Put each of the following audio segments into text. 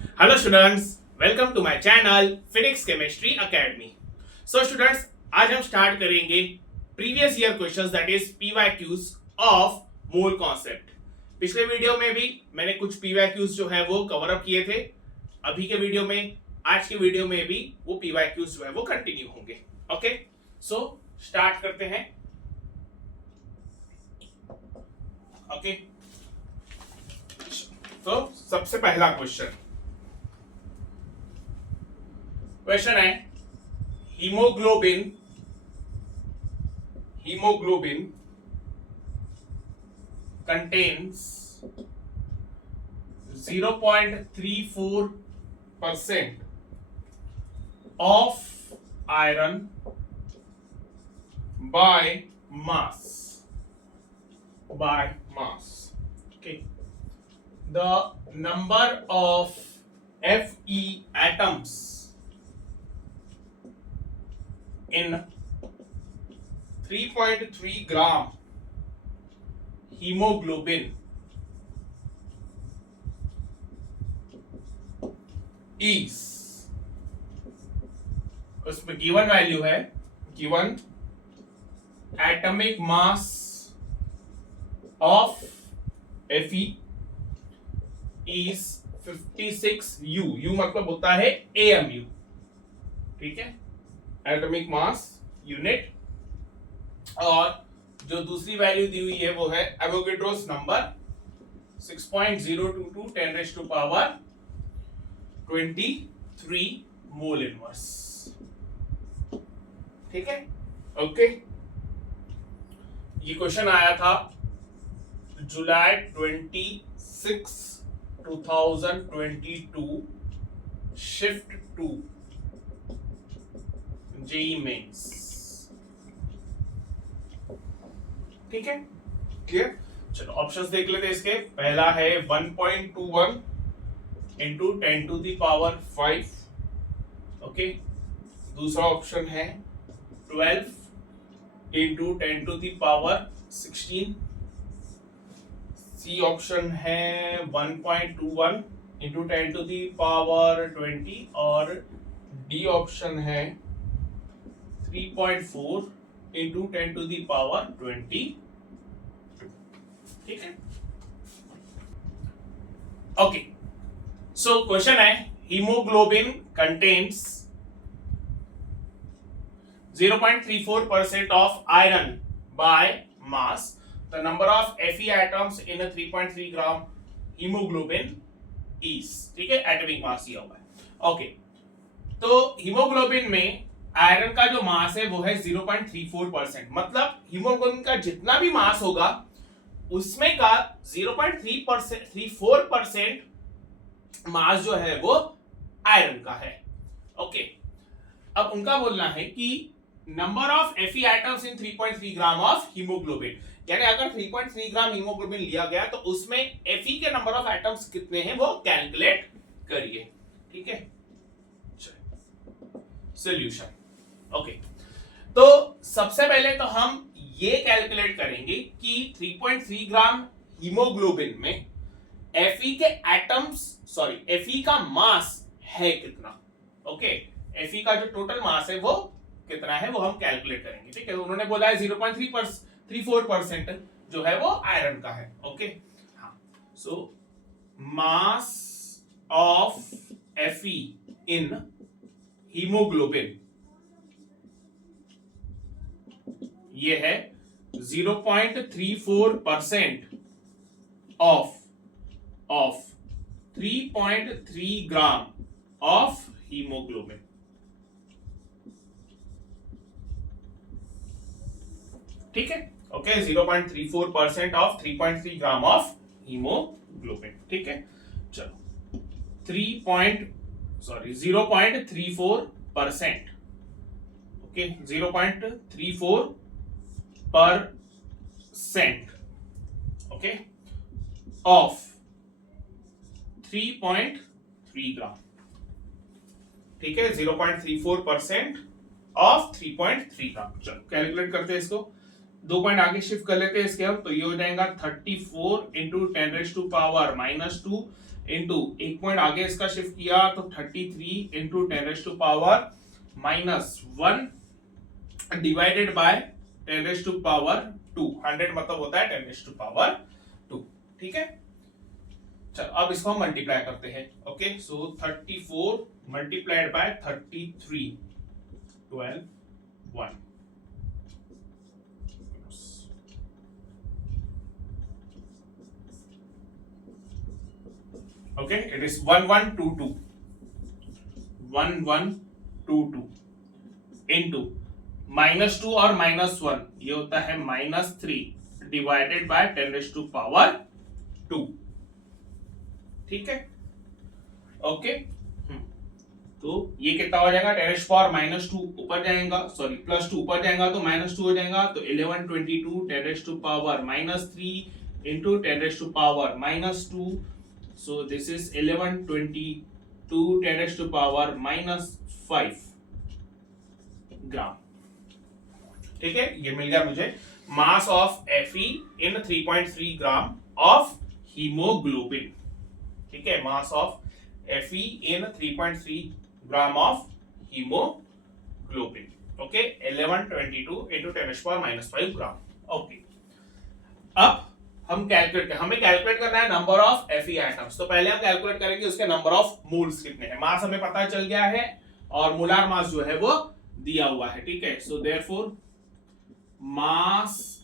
Hello students, welcome to my channel physics chemistry academy. So students, आज हम start करेंगे previous year questions that is PYQs of mole concept. पिछले video में भी मैंने कुछ पीवाईक्यूज जो है वो कवर अप किए थे। अभी के वीडियो में, आज के वीडियो में भी वो पीवाईक्यूज जो है वो कंटिन्यू होंगे। ओके, सो स्टार्ट करते हैं। ओके, तो सबसे पहला क्वेश्चन है haemoglobin contains 0.34% of iron by mass. Okay, the number of Fe atoms in 3.3 gram hemoglobin is, उसमें गिवन वैल्यू है, given atomic mass of Fe is 56 U। U मतलब होता है AMU, ठीक है, एटॉमिक मास यूनिट। और जो दूसरी वैल्यू दी हुई है वो है एवोगैड्रोस नंबर 6.022 10⁻23 मोल इनवर्स। ठीक है, ओके। ये क्वेश्चन आया था जुलाई 26, 2022, शिफ्ट 2 जेई मेंस। ठीक है, क्लियर। चलो ऑप्शंस देख लेते हैं इसके। पहला है 1.21 इंटू 10⁻5। ओके, दूसरा ऑप्शन है 12 इंटू 10⁻16। सी ऑप्शन है 1.21 इंटू 10⁻20 और डी ऑप्शन है 3.4 इंटू 10⁻20। ठीक है, ओके। सो क्वेश्चन है haemoglobin contains 0.34% of iron by mass. The number of Fe atoms in a 3.3 gram hemoglobin is, ठीक है, एटॉमिक मास दिया हुआ है। ओके, तो हीमोग्लोबिन में आयरन का जो मास है वो है 0.34%। मतलब हीमोग्लोबिन का जितना भी मास होगा उसमें का 0.34% मास जो है वो आयरन का है। ओके, अब उनका बोलना है कि number of Fe atoms in 3.3 gram of haemoglobin, यानी अगर 3.3 ग्राम हीमोग्लोबिन लिया गया तो उसमें Fe के नंबर ऑफ एटम्स कितने हैं वो कैलकुलेट करिए। ठीक है, सॉल्यूशन। ओके, तो सबसे पहले तो हम ये कैलकुलेट करेंगे कि 3.3 ग्राम हीमोग्लोबिन में Fe के एटम्स, Fe का मास है कितना। ओके, Fe का जो टोटल मास है वो कितना है वो हम कैलकुलेट करेंगे। ठीक है, उन्होंने बोला है 0.34% जो है वो आयरन का है। ओके, हाँ, so mass of Fe in haemoglobin ये है 0.34% ऑफ 3.3 ग्राम ऑफ हीमोग्लोबिन। ठीक है, okay, 0.34% of 3.3 gram of haemoglobin. ठीक है, चलो 0.34%, ओके, 0.34%, ओके, ऑफ 3.3 ग्राम। ठीक है, 0.34% ऑफ 3.3 ग्राम। चलो कैलकुलेट करते हैं इसको। 2 पॉइंट आगे शिफ्ट कर लेते हैं इसके हम, तो ये हो जाएगा 34 इंटू 10⁻⁻2 इंटू एक पॉइंट आगे इसका शिफ्ट किया तो 33 इंटू 10⁻⁻1 डिवाइडेड बाय 10⁻²। 100 मतलब होता है 10⁻²। ठीक है, चलो अब इसको हम मल्टीप्लाई करते हैं। Okay, so 34 multiplied by 33 12 1। Okay, it is 1122 1122 into -2 और -1 ये होता है -3 डिवाइडेड बाय 10⁻²। ठीक है, ओके। तो ये कितना हो जाएगा, 10⁻⁻2 ऊपर जाएगा, सॉरी +2 ऊपर जाएगा तो -2 हो जाएगा, तो 1122 10⁻³ into 10⁻²। So this is 1122 10⁻⁻5 ग्राम। ठीक है, ये मिल गया मुझे मास of Fe in 3.3 gram of haemoglobin. ठीक है, मास of Fe in 3.3 gram of haemoglobin. Okay, 1122 into 10⁻⁻5 gram. Okay, अब हमें कैलकुलेट करना है नंबर ऑफ Fe एटम्स। तो पहले हम कैलकुलेट करेंगे उसके नंबर ऑफ मोल्स कितने हैं। मास हमें पता चल गया है और मोलार मास जो है वो दिया हुआ है। ठीक है, so therefore mass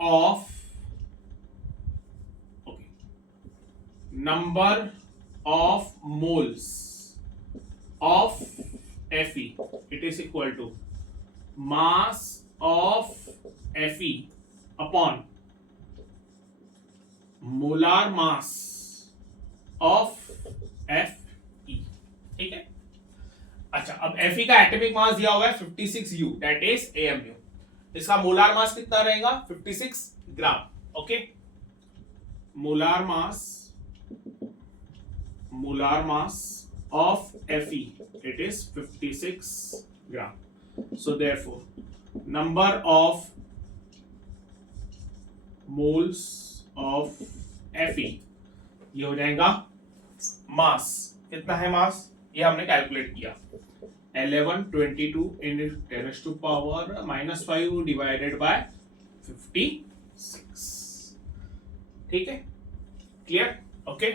of number of moles of Fe it is equal to mass of Fe upon molar mass of Fe। ठीक है, अच्छा अब Fe का एटॉमिक मास दिया हुआ है 56U, दैट इज AMU। इसका मोलार मास कितना रहेगा, 56 gram. Okay, molar mass of Fe it is 56 gram. So therefore number of moles of Fe ये हो जाएगा मास, कितना है मास ये हमने कैलकुलेट किया 1122 into 10⁻⁻5 डिवाइडेड बाय 56। ठीक है, क्लियर। ओके,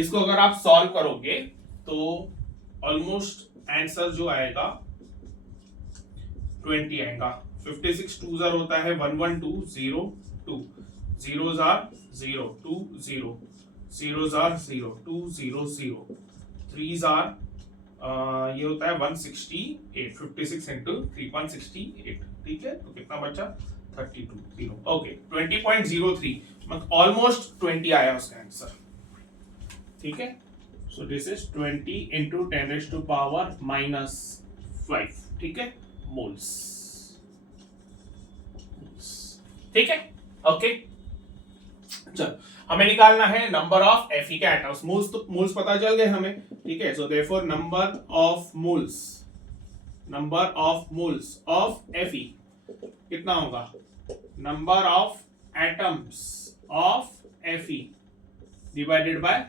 इसको अगर आप सॉल्व करोगे तो ऑलमोस्ट आंसर जो आएगा 20 आएगा। 56 2 ज़र होता है 11202, zeros are 0 2 0, zeros are 0 2 0 0, threes are ये होता है 168, 56 into 3.68। ठीक है, तो कितना बचा 32 0। ओके, 20.03 मतलब ऑलमोस्ट 20 आया उसका आंसर। ठीक है, सो दिस इज 20 into 10⁻⁻5। ठीक है, मोल्स। ठीक है, ओके। चलो हमें निकालना है नंबर ऑफ Fe के एटम्स। मोल्स तो मोल्स पता चल गए हमें। ठीक है, so therefore number of moles of Fe कितना होगा, number of atoms of Fe divided by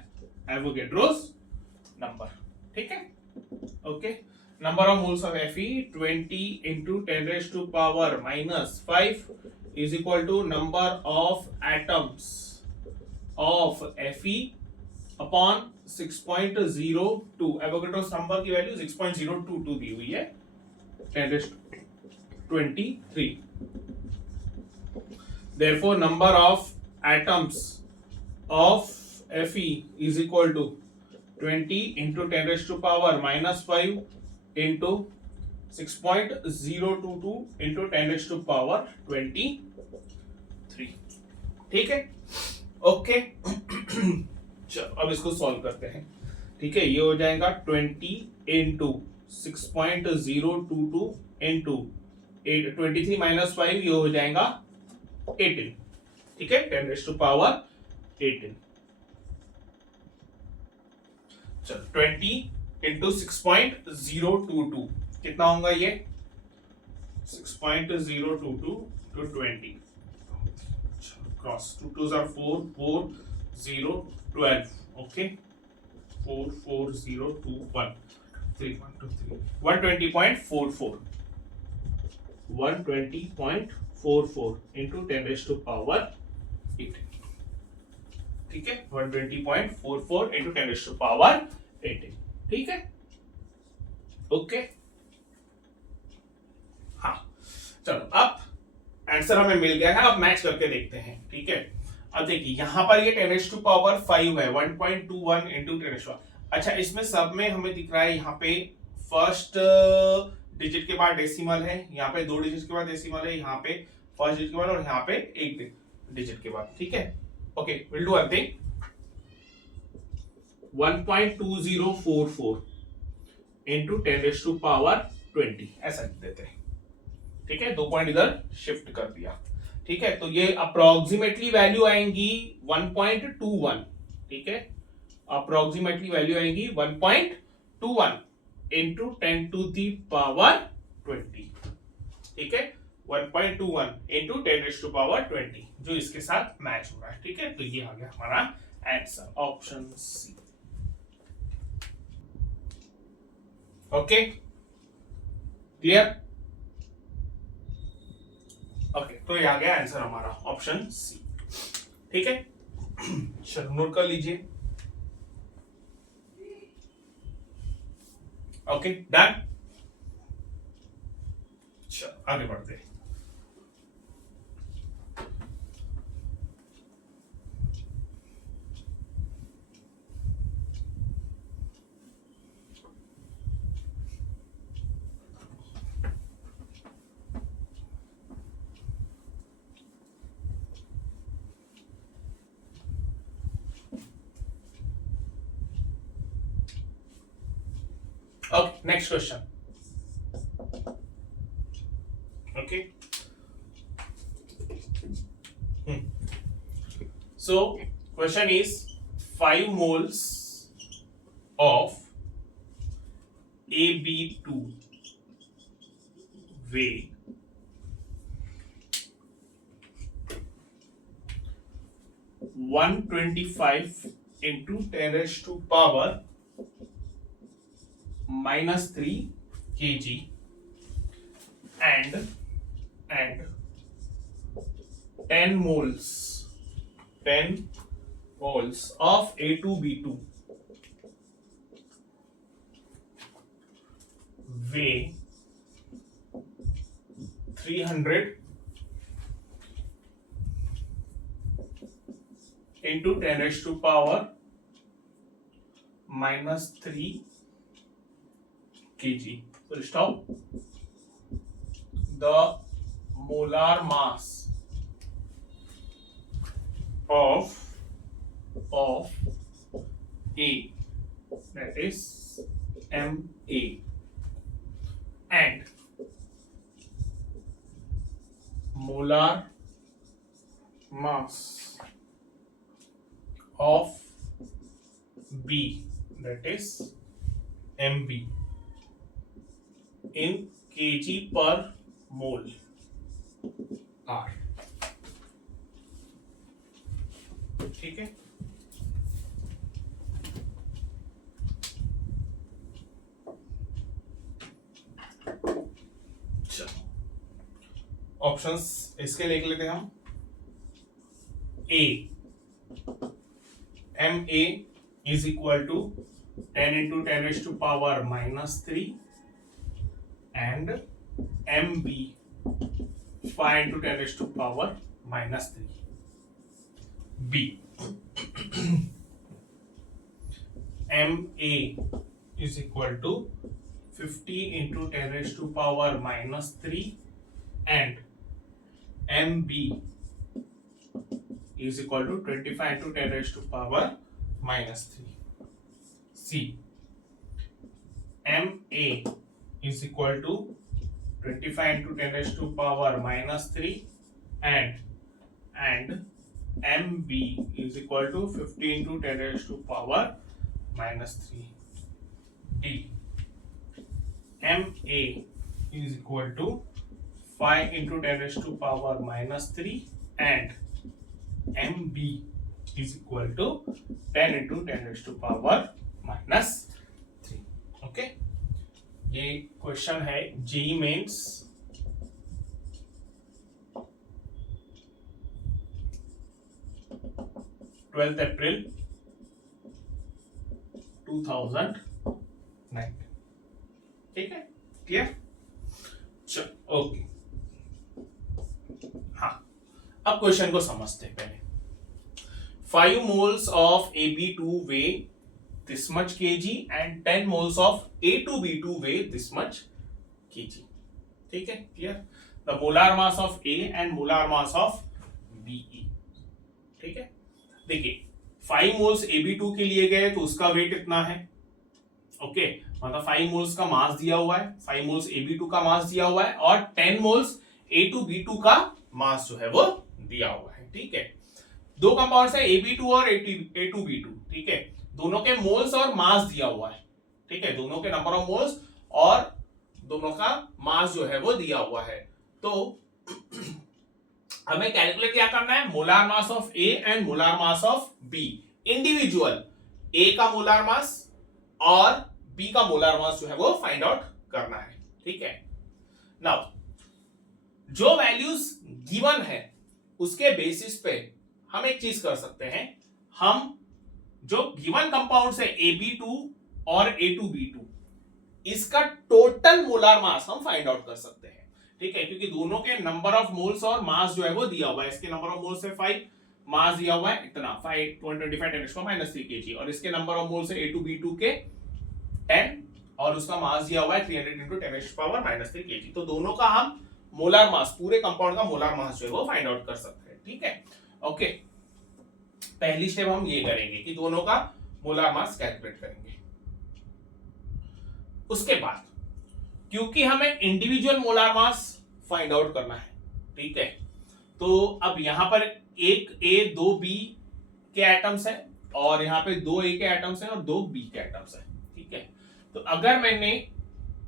Avogadro's number. ठीक है, okay. Number of moles of Fe 20 into 10⁻⁻5 is equal to number of atoms of Fe upon 6.02। Avogadro's number की value 6.022 दी हुई है 10⁻23। therefore number of atoms of Fe is equal to 20 into 10⁻⁻5 into 6.022 into 10⁻23। ठीक है, okay. चलो अब इसको solve करते हैं। ठीक है, ये हो जाएगा 20 into 6.022 into 23 minus 5 ये हो जाएगा 18। ठीक है, 10⁻18। चलो 20 into 6.022 कितना होगा ये 6.022 to 20 cross 2 2 are 4 4 0 12 okay 44021 120.44 into 10 raised to power 18. ठीक है 120.44 into 10 raised to power 18. ठीक है ओके हाँ चलो अब आंसर हमें मिल गया है अब मैच करके देखते हैं ठीक है अब देखिए यहां पर ये 10 raised to power 5 है 1.21 into 10 raised to अच्छा इसमें सब में हमें दिख रहा है यहाँ पे फर्स्ट डिजिट के बाद डेसिमल है यहाँ पे 2 डिजिट के बाद डेसिमल है यहाँ पे फर्स्ट डिजिट के बाद और यहाँ पे 1 डिजिट के बाद ठीक है okay will do one thing 1.2044 into 10 raised to power 20 ऐसा लिख देते हैं ठीक है 2 पॉइंट इधर शिफ्ट कर दिया ठीक है तो ये अप्रोक्सीमेटली वैल्यू आएंगी 1.21 ठीक है अप्रोक्सीमेटली वैल्यू आएंगी 1.21 into 10 to the power 20 ठीक है 1.21 into 10 raised to power 20 जो इसके साथ मैच हो रहा है ठीक है तो ये आ गया हमारा answer option C okay clear okay तो ये आ गया आंसर हमारा ऑप्शन सी ठीक है चलो नोट कर लीजिए ओके डन चलो आगे बढ़ते हैं Okay, next question. Okay. So, question is 5 moles of AB2 weigh 125 into 10 raised to power -3 kg and 10 moles of A2B2 weigh 300 into 10 raised to power -3 kg. Full stop. The molar mass of A, that is Ma, and molar mass of B, that is Mb, in kg per mole R. ठीक है चलो options इसके लिख लेते हैं हम A Ma is equal to 10 into 10 raised to power -3 and MB 5 into 10 raised to power -3. B MA is equal to 50 into 10 raised to power -3 and MB is equal to 25 into 10 raised to power -3. C MA is equal to 25 into 10 raised to power -3 and MB is equal to 50 into 10 raised to power -3. D MA is equal to 5 into 10 raised to power -3 and MB is equal to 10 into 10⁻⁻3। Okay, ये question है JEE Mains 12 April 2009। ठीक है, clear? चलो, okay. हाँ, अब question को समझते हैं पहले। 5 moles of AB2 weigh this much kg and 10 moles of A2B2 weigh this much kg। ठीक है, clear? The molar mass of A and molar mass of BE। ठीक है, देखिए 5 moles AB2 के लिए गए तो उसका वेट इतना है। ओके, मतलब 5 moles का मास दिया हुआ है, 5 moles AB2 का मास दिया हुआ है और 10 moles A2B2 का मास जो है वो दिया हुआ है। ठीक है, दो कंपाउंड्स है AB2 और A2B2। ठीक है, दोनों के मोल्स और मास दिया हुआ है। ठीक है, दोनों के नंबर ऑफ मोल्स और दोनों का मास जो है वो दिया हुआ है। तो हमें कैलकुलेट क्या करना है? Molar mass of A and molar mass of B, individual A का मोलार मास और बी का मोलार मास जो है वो फाइंड आउट करना है। ठीक है, नाउ जो वैल्यूज गिवन है उसके बेसिस पे हम एक चीज कर सकते हैं, हम जो गिवन कंपाउंड्स है AB2 और A2B2 इसका टोटल मोलार मास हम फाइंड आउट कर सकते हैं। ठीक है, क्योंकि दोनों के नंबर ऑफ मोल्स और मास जो है वो दिया हुआ है। इसके नंबर ऑफ मोल्स है 5, मास दिया हुआ है इतना 525 10⁻³ kg और इसके नंबर ऑफ मोल्स है A2B2 के 10 और उसका मास दिया हुआ है 300 × 10⁻³ kg। तो दोनों का हम मोलार मास, पूरे कंपाउंड का मोलार मास जो है वो फाइंड आउट कर सकते हैं। ठीक है, ओके, पहली स्टेप हम ये करेंगे कि दोनों का मोलार मास कैलकुलेट करेंगे। उसके बाद क्योंकि हमें individual molar mass find out करना है, ठीक है, तो अब यहां पर एक A 2 B के एटम्स है और यहाँ पे 2 A के एटम्स हैं और 2 B के एटम्स हैं। ठीक है, तो अगर मैंने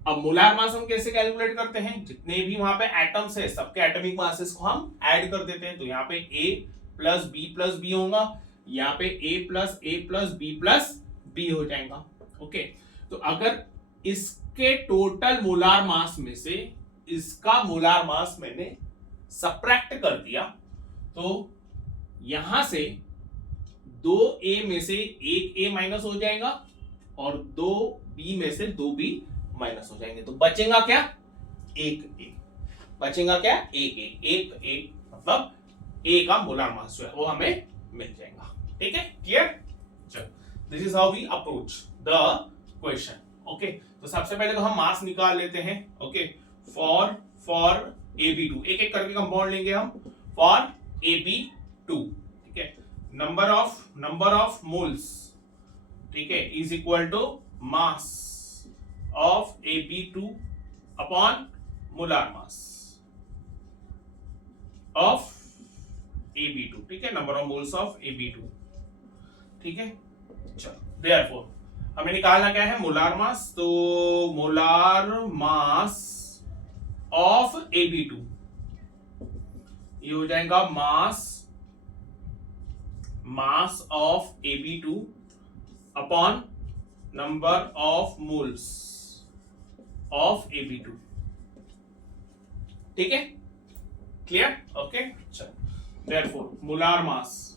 अब मोलार मास हम कैसे कैलकुलेट करते हैं? जितने भी वहां पे एटम्स है सबके एटॉमिक मासेस को हम ऐड कर देते हैं। तो यहाँ पे A प्लस B होगा, यहाँ पे A plus B plus B हो जाएगा। ओके, तो अगर इसके टोटल मोलार मास में से इसका मोलार मास मैंने सब्ट्रैक्ट कर दिया तो यहां से 2A में से 1A माइनस हो जाएगा और 2B में से 2B माइनस हो जाएंगे। तो बचेगा क्या? 1A। बचेगा क्या? 1A मतलब A का मोलार मास जो है वो हमें मिल जाएगा। ठीक है, क्लियर? चलो, this is how we approach the question. Okay, तो सबसे पहले तो हम मास निकाल लेते हैं। ओके, फॉर AB2 एक एक करके कंपाउंड लेंगे हम। फॉर AB2, ठीक है, नंबर ऑफ मोल्स, ठीक है, is equal to mass of AB2 upon molar mass of AB2। ठीक है, number of moles of AB2। ठीक है, चलो, देयरफॉर हमें निकालना क्या है? मोलार मास। तो मोलार मास ऑफ AB2 ये हो जाएगा मास of AB2 upon number of moles of AB2। ठीक है, क्लियर? ओके, चलो, therefore molar mass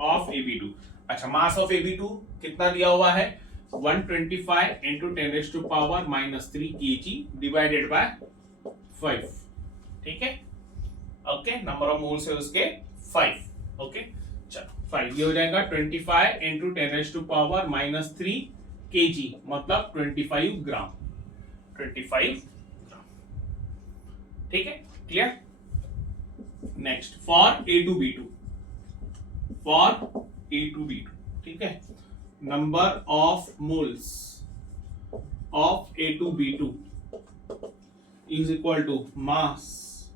of AB2। अच्छा, मास ऑफ AB2 कितना दिया हुआ है? 125 into 10⁻³ kg डिवाइडेड बाय 5। ठीक है, ओके, नंबर ऑफ मोल्स है उसके 5। ओके, चलो, 5 ये हो जाएगा 25 into 10⁻³ kg मतलब 25 ग्राम। 25 ग्राम। ठीक है, क्लियर? नेक्स्ट, फॉर A2B2, ठीक है, number of moles of A2B2 is equal to mass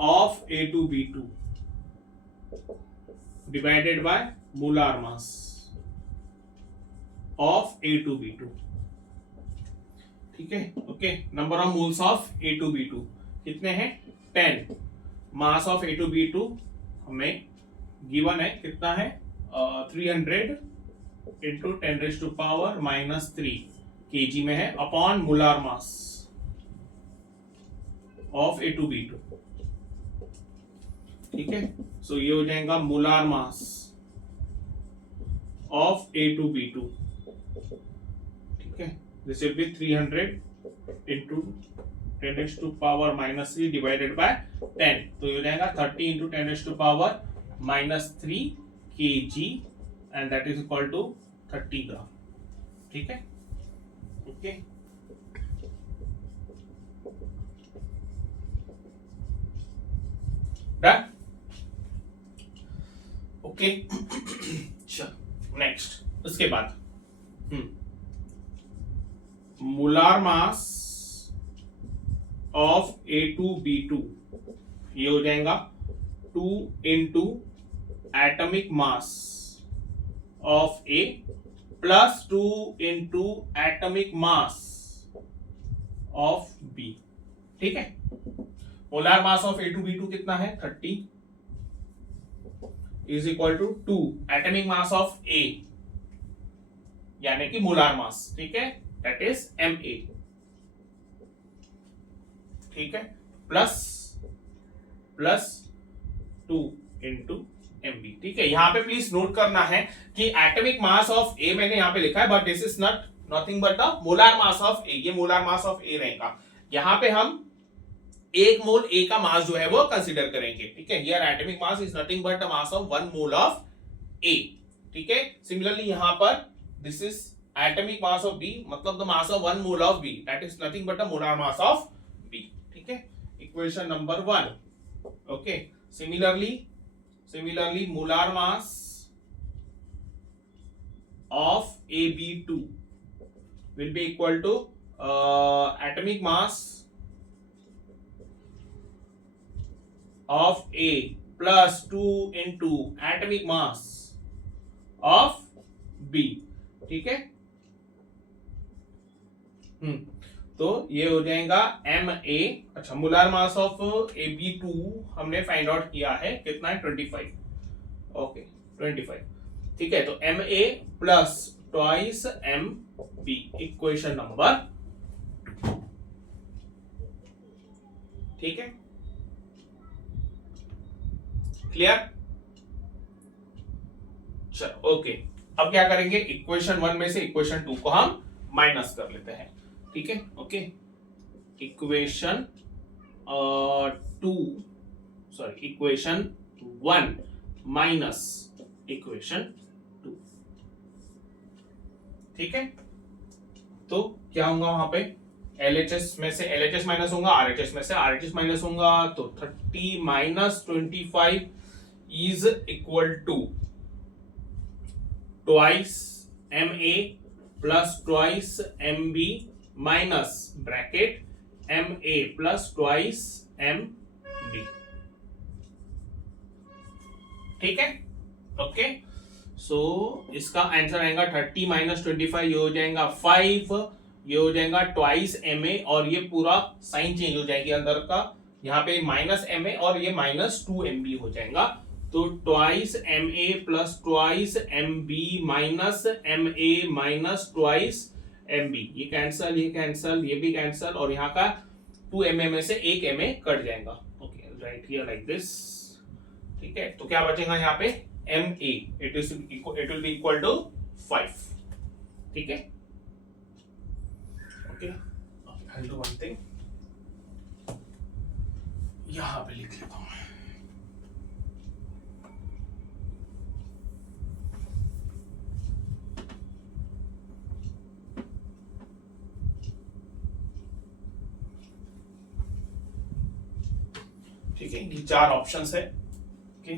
of A2B2 divided by molar mass of A2B2। ठीक है, okay, number of moles of A2B2 कितने हैं? 10। मास ऑफ A2B2 हमें गिवन है, कितना है 300 इंटू 10⁻³ kg में है, upon molar mass of A2B2। ठीक है, सो ये हो जाएगा मोलार मास ऑफ A2B2। ठीक है, this will be 300 into 10⁻³ divided by 10, तो ये हो जाएगा 30 into 10⁻³ kg and that is equal to 30 gram. ठीक है, ओके डन। ओके चलो नेक्स्ट, उसके बाद मोलार मास ऑफ A2B2 ये हो जाएगा 2 into atomic mass of A plus 2 into atomic mass of B। ठीक है, मोलार मास ऑफ A2B2 कितना है 30 is equal to 2 atomic mass of A यानी कि मोलार मास। ठीक है, दैट इज Ma। ठीक है, प्लस 2 इंटू Mb। ठीक है, यहां पे प्लीज नोट करना है कि एटॉमिक मास ऑफ A मैंने यहां पे लिखा है, but this is not nothing but the molar mass of A। ये मोलार मास ऑफ A रहेगा। यहां पे हम 1 मोल A का मास जो है वो कंसीडर करेंगे। ठीक है, here atomic mass is nothing but the mass of 1 mole of A। ठीक है, सिमिलरली यहां पर this is atomic mass of B, मतलब the mass of 1 mole of B, that is nothing but the molar mass of B। ठीक है, equation number 1। Okay, similarly molar mass of AB2 will be equal to atomic mass of A plus 2 into atomic mass of B। ठीक है, तो ये हो जाएगा Ma। अच्छा, molar mass of AB2 हमने फाइंड आउट किया है, कितना है 25। ओके 25। ठीक है, तो Ma plus twice Mb, equation number 2। ठीक है, क्लियर। चलो ओके, अब क्या करेंगे, इक्वेशन 1 में से इक्वेशन 2 को हम माइनस कर लेते हैं। ठीक है, ओके, इक्वेशन 1 माइनस इक्वेशन 2। ठीक है, तो क्या होगा वहां पे, LHS में से LHS माइनस होगा, RHS में से RHS माइनस होगा, तो 30 minus 25 is equal to twice Ma plus twice Mb minus bracket Ma plus twice Mb। ठीक है, ओके, सो इसका आंसर आएगा 30 माइनस 25, ये हो जाएगा 5, ये हो जाएगा ट्वाइस Ma, और ये पूरा साइन चेंज हो जाएगी अंदर का, यहाँ पे माइनस Ma और ये माइनस 2 Mb हो जाएगा, तो twice Ma plus twice Mb minus Ma minus twice Mb, ये कैंसल, ये कैंसल, ये भी कैंसल, और यहाँ का 2 Ma में से 1 Ma कट जाएगा। Okay, right here like this. ठीक है, तो क्या बचेगा यहाँ पे Ma, it will be equal to 5। ठीक है, okay, I will do one thing, यहाँ पे लिख लेता हूँ। ठीक है, ये 4 ऑप्शंस है। ओके,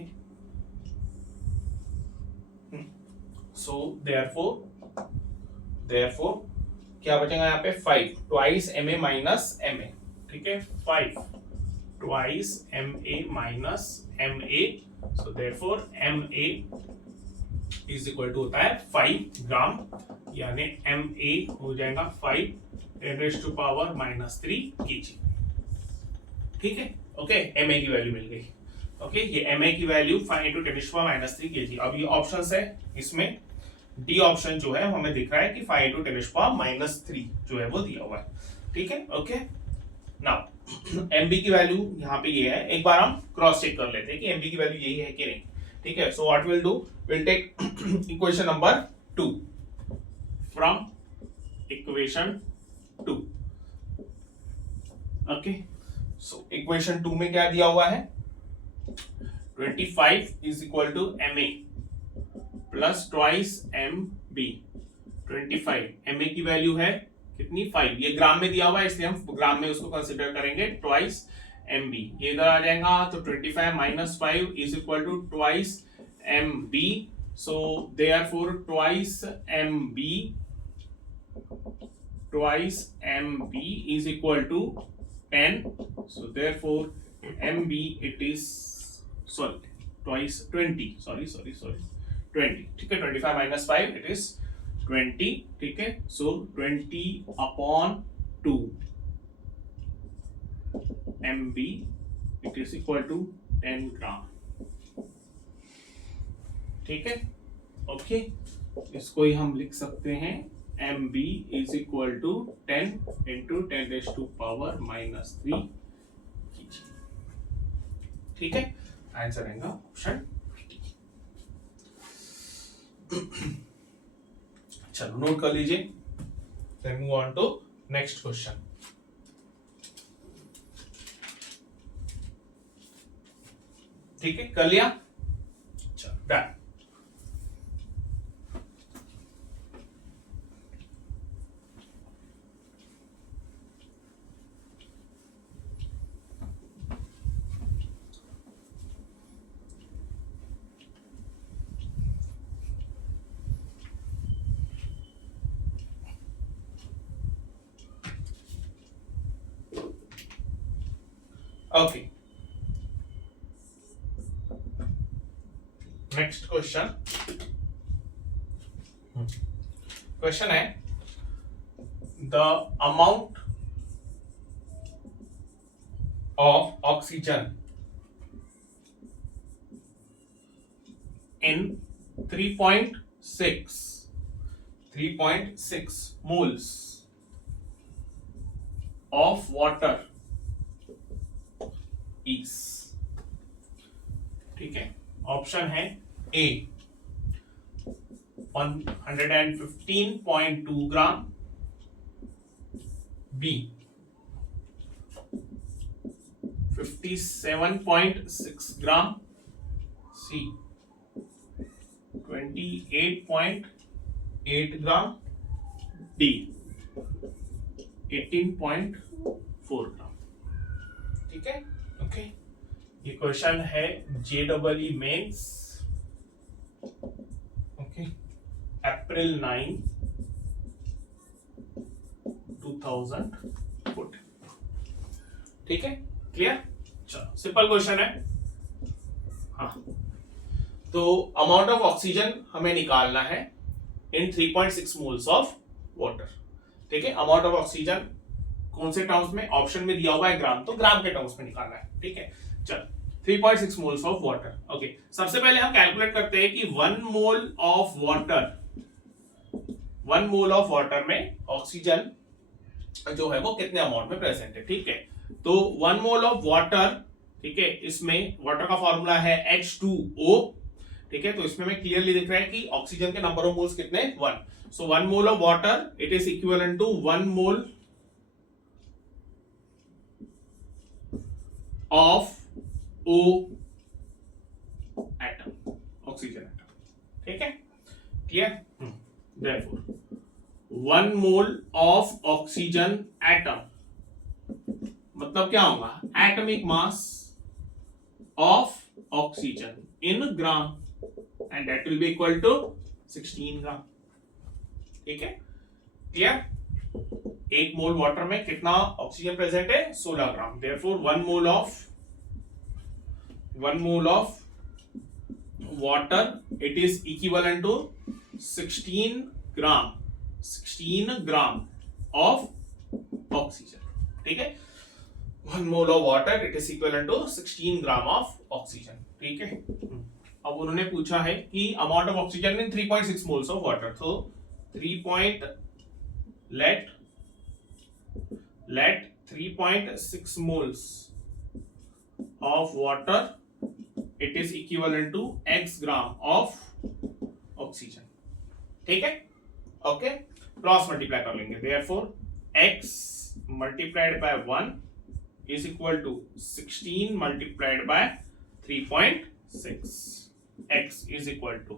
सो देयरफोर क्या बचेगा यहाँ पे 5 ट्वाइस Ma माइनस Ma। ठीक है, 5 twice Ma minus Ma, so therefore Ma is equal to होता है 5 ग्राम, यानी Ma हो जाएगा 5 10⁻³ kg। ठीक है, ओके एम ए की वैल्यू मिल गई। ओके ये एम ए की वैल्यू 5 × 10⁻³ की थी। अब ये ऑप्शंस है, इसमें डी ऑप्शन जो है हमें दिख रहा है कि 5 × 10⁻³ जो है वो दिया हुआ है। ठीक है ओके नाउ एमबी की वैल्यू यहाँ पे ये है, एक बार हम क्रॉस चेक कर लेते हैं कि एमबी की वैल्यू यही है कि नहीं। ठीक है so what will do, will take equation number 2 from equation 2। Okay so equation 2 में क्या दिया हुआ है, 25 is equal to ma plus twice mb। 25 ma की वैल्यू है कितनी 5, ये ग्राम में दिया हुआ है इसलिए हम ग्राम में उसको कंसीडर करेंगे ट्वाइस mb। ये इधर आ जाएगा तो 25 minus 5 is equal to twice mb, so therefore twice mb is equal to 10, so therefore mb it is twice 20 sorry 20। ठीक है 25 minus 5 it is 20। ठीक है so 20/2 mb it is equal to 10 ग्राम। ठीक है ओके इसको ही हम लिख सकते हैं mb is equal to 10 into 10⁻³ kg। ठीक है आंसर रहेगा ऑप्शन। चलो नोट कर लीजिए, then move on to next question. ठीक है कर लिया, चलो done. Okay next question, question है the amount of oxygen in 3.6 moles of water is। ठीक है ऑप्शन है ए 115.2 ग्राम, बी 57.6 ग्राम, सी 28.8 ग्राम, डी 18.4 ग्राम। ठीक है ओके ये क्वेश्चन है JEE मेंस ओके अप्रैल 9 2014। ठीक है क्लियर, चलो सिंपल क्वेश्चन है। हाँ तो अमाउंट ऑफ ऑक्सीजन हमें निकालना है इन 3.6 मोल्स ऑफ वाटर। ठीक है अमाउंट ऑफ ऑक्सीजन कौन से टर्म्स में, ऑप्शन में दिया हुआ है ग्राम, तो ग्राम के टर्म्स में निकालना है। ठीक है चल 3.6 मोल्स ऑफ वाटर। ओके सबसे पहले हम कैलकुलेट करते हैं कि 1 मोल ऑफ वाटर में ऑक्सीजन जो है वो कितने अमाउंट में प्रेजेंट है। ठीक है तो 1 मोल ऑफ वाटर, ठीक है इसमें वाटर का फॉर्मूला है H2O। ठीक है तो इसमें में क्लियरली दिख रहा है कि ऑक्सीजन के नंबर ऑफ मोल्स कितने 1, so 1 mole of water it is equivalent to 1 mole of O atom, oxygen atom. ठीक है clear, therefore 1 mole of oxygen atom मतलब क्या होगा, atomic mass of oxygen in gram and that will be equal to 16 gram. ठीक है clear, 1 मोल water में कितना oxygen present है 16 gram, therefore 1 mole of water it is equivalent to 16 gram of oxygen. ठीक है 1 mole of water, it is equivalent to 16 gram of oxygen. ठीक है. अब उन्होंने पूछा है कि amount of oxygen in 3.6 moles of water. तो 3. let 3.6 moles of water, it is equivalent to x gram of oxygen. ठीक है. ओके, क्रॉस मल्टीप्लाई कर लेंगे. therefore x multiplied by 1 is equal to 16 multiplied by 3.6. x is equal to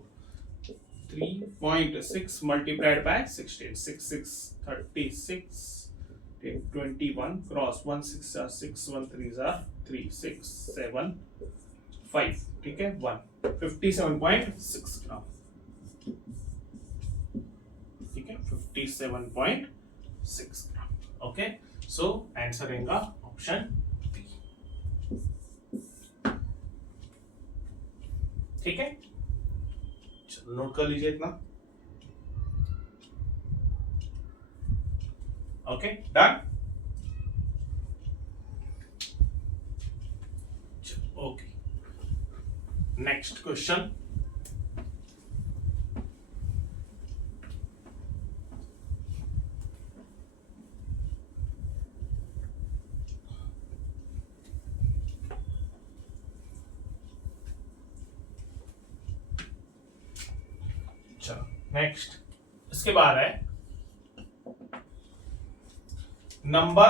3.6 multiplied by 16. 6 6 36. 21 cross 1 6 are 6 1 3 are 3 6 7 5. ठीक है. 1 57.6 ग्राम. ठीक है. 57.6 ग्राम. Okay, so answer रहेगा option B. ठीक है. चलो नोट कर लीजिए इतना. Okay, done. Okay, next question. चलो नेक्स्ट, इसके बाद है number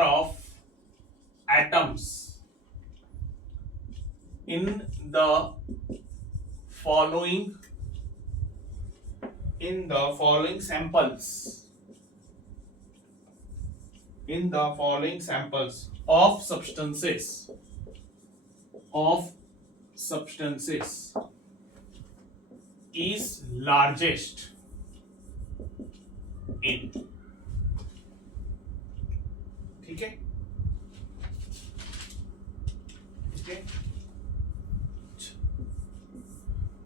of atoms in the following samples of substances is largest in. ठीक है.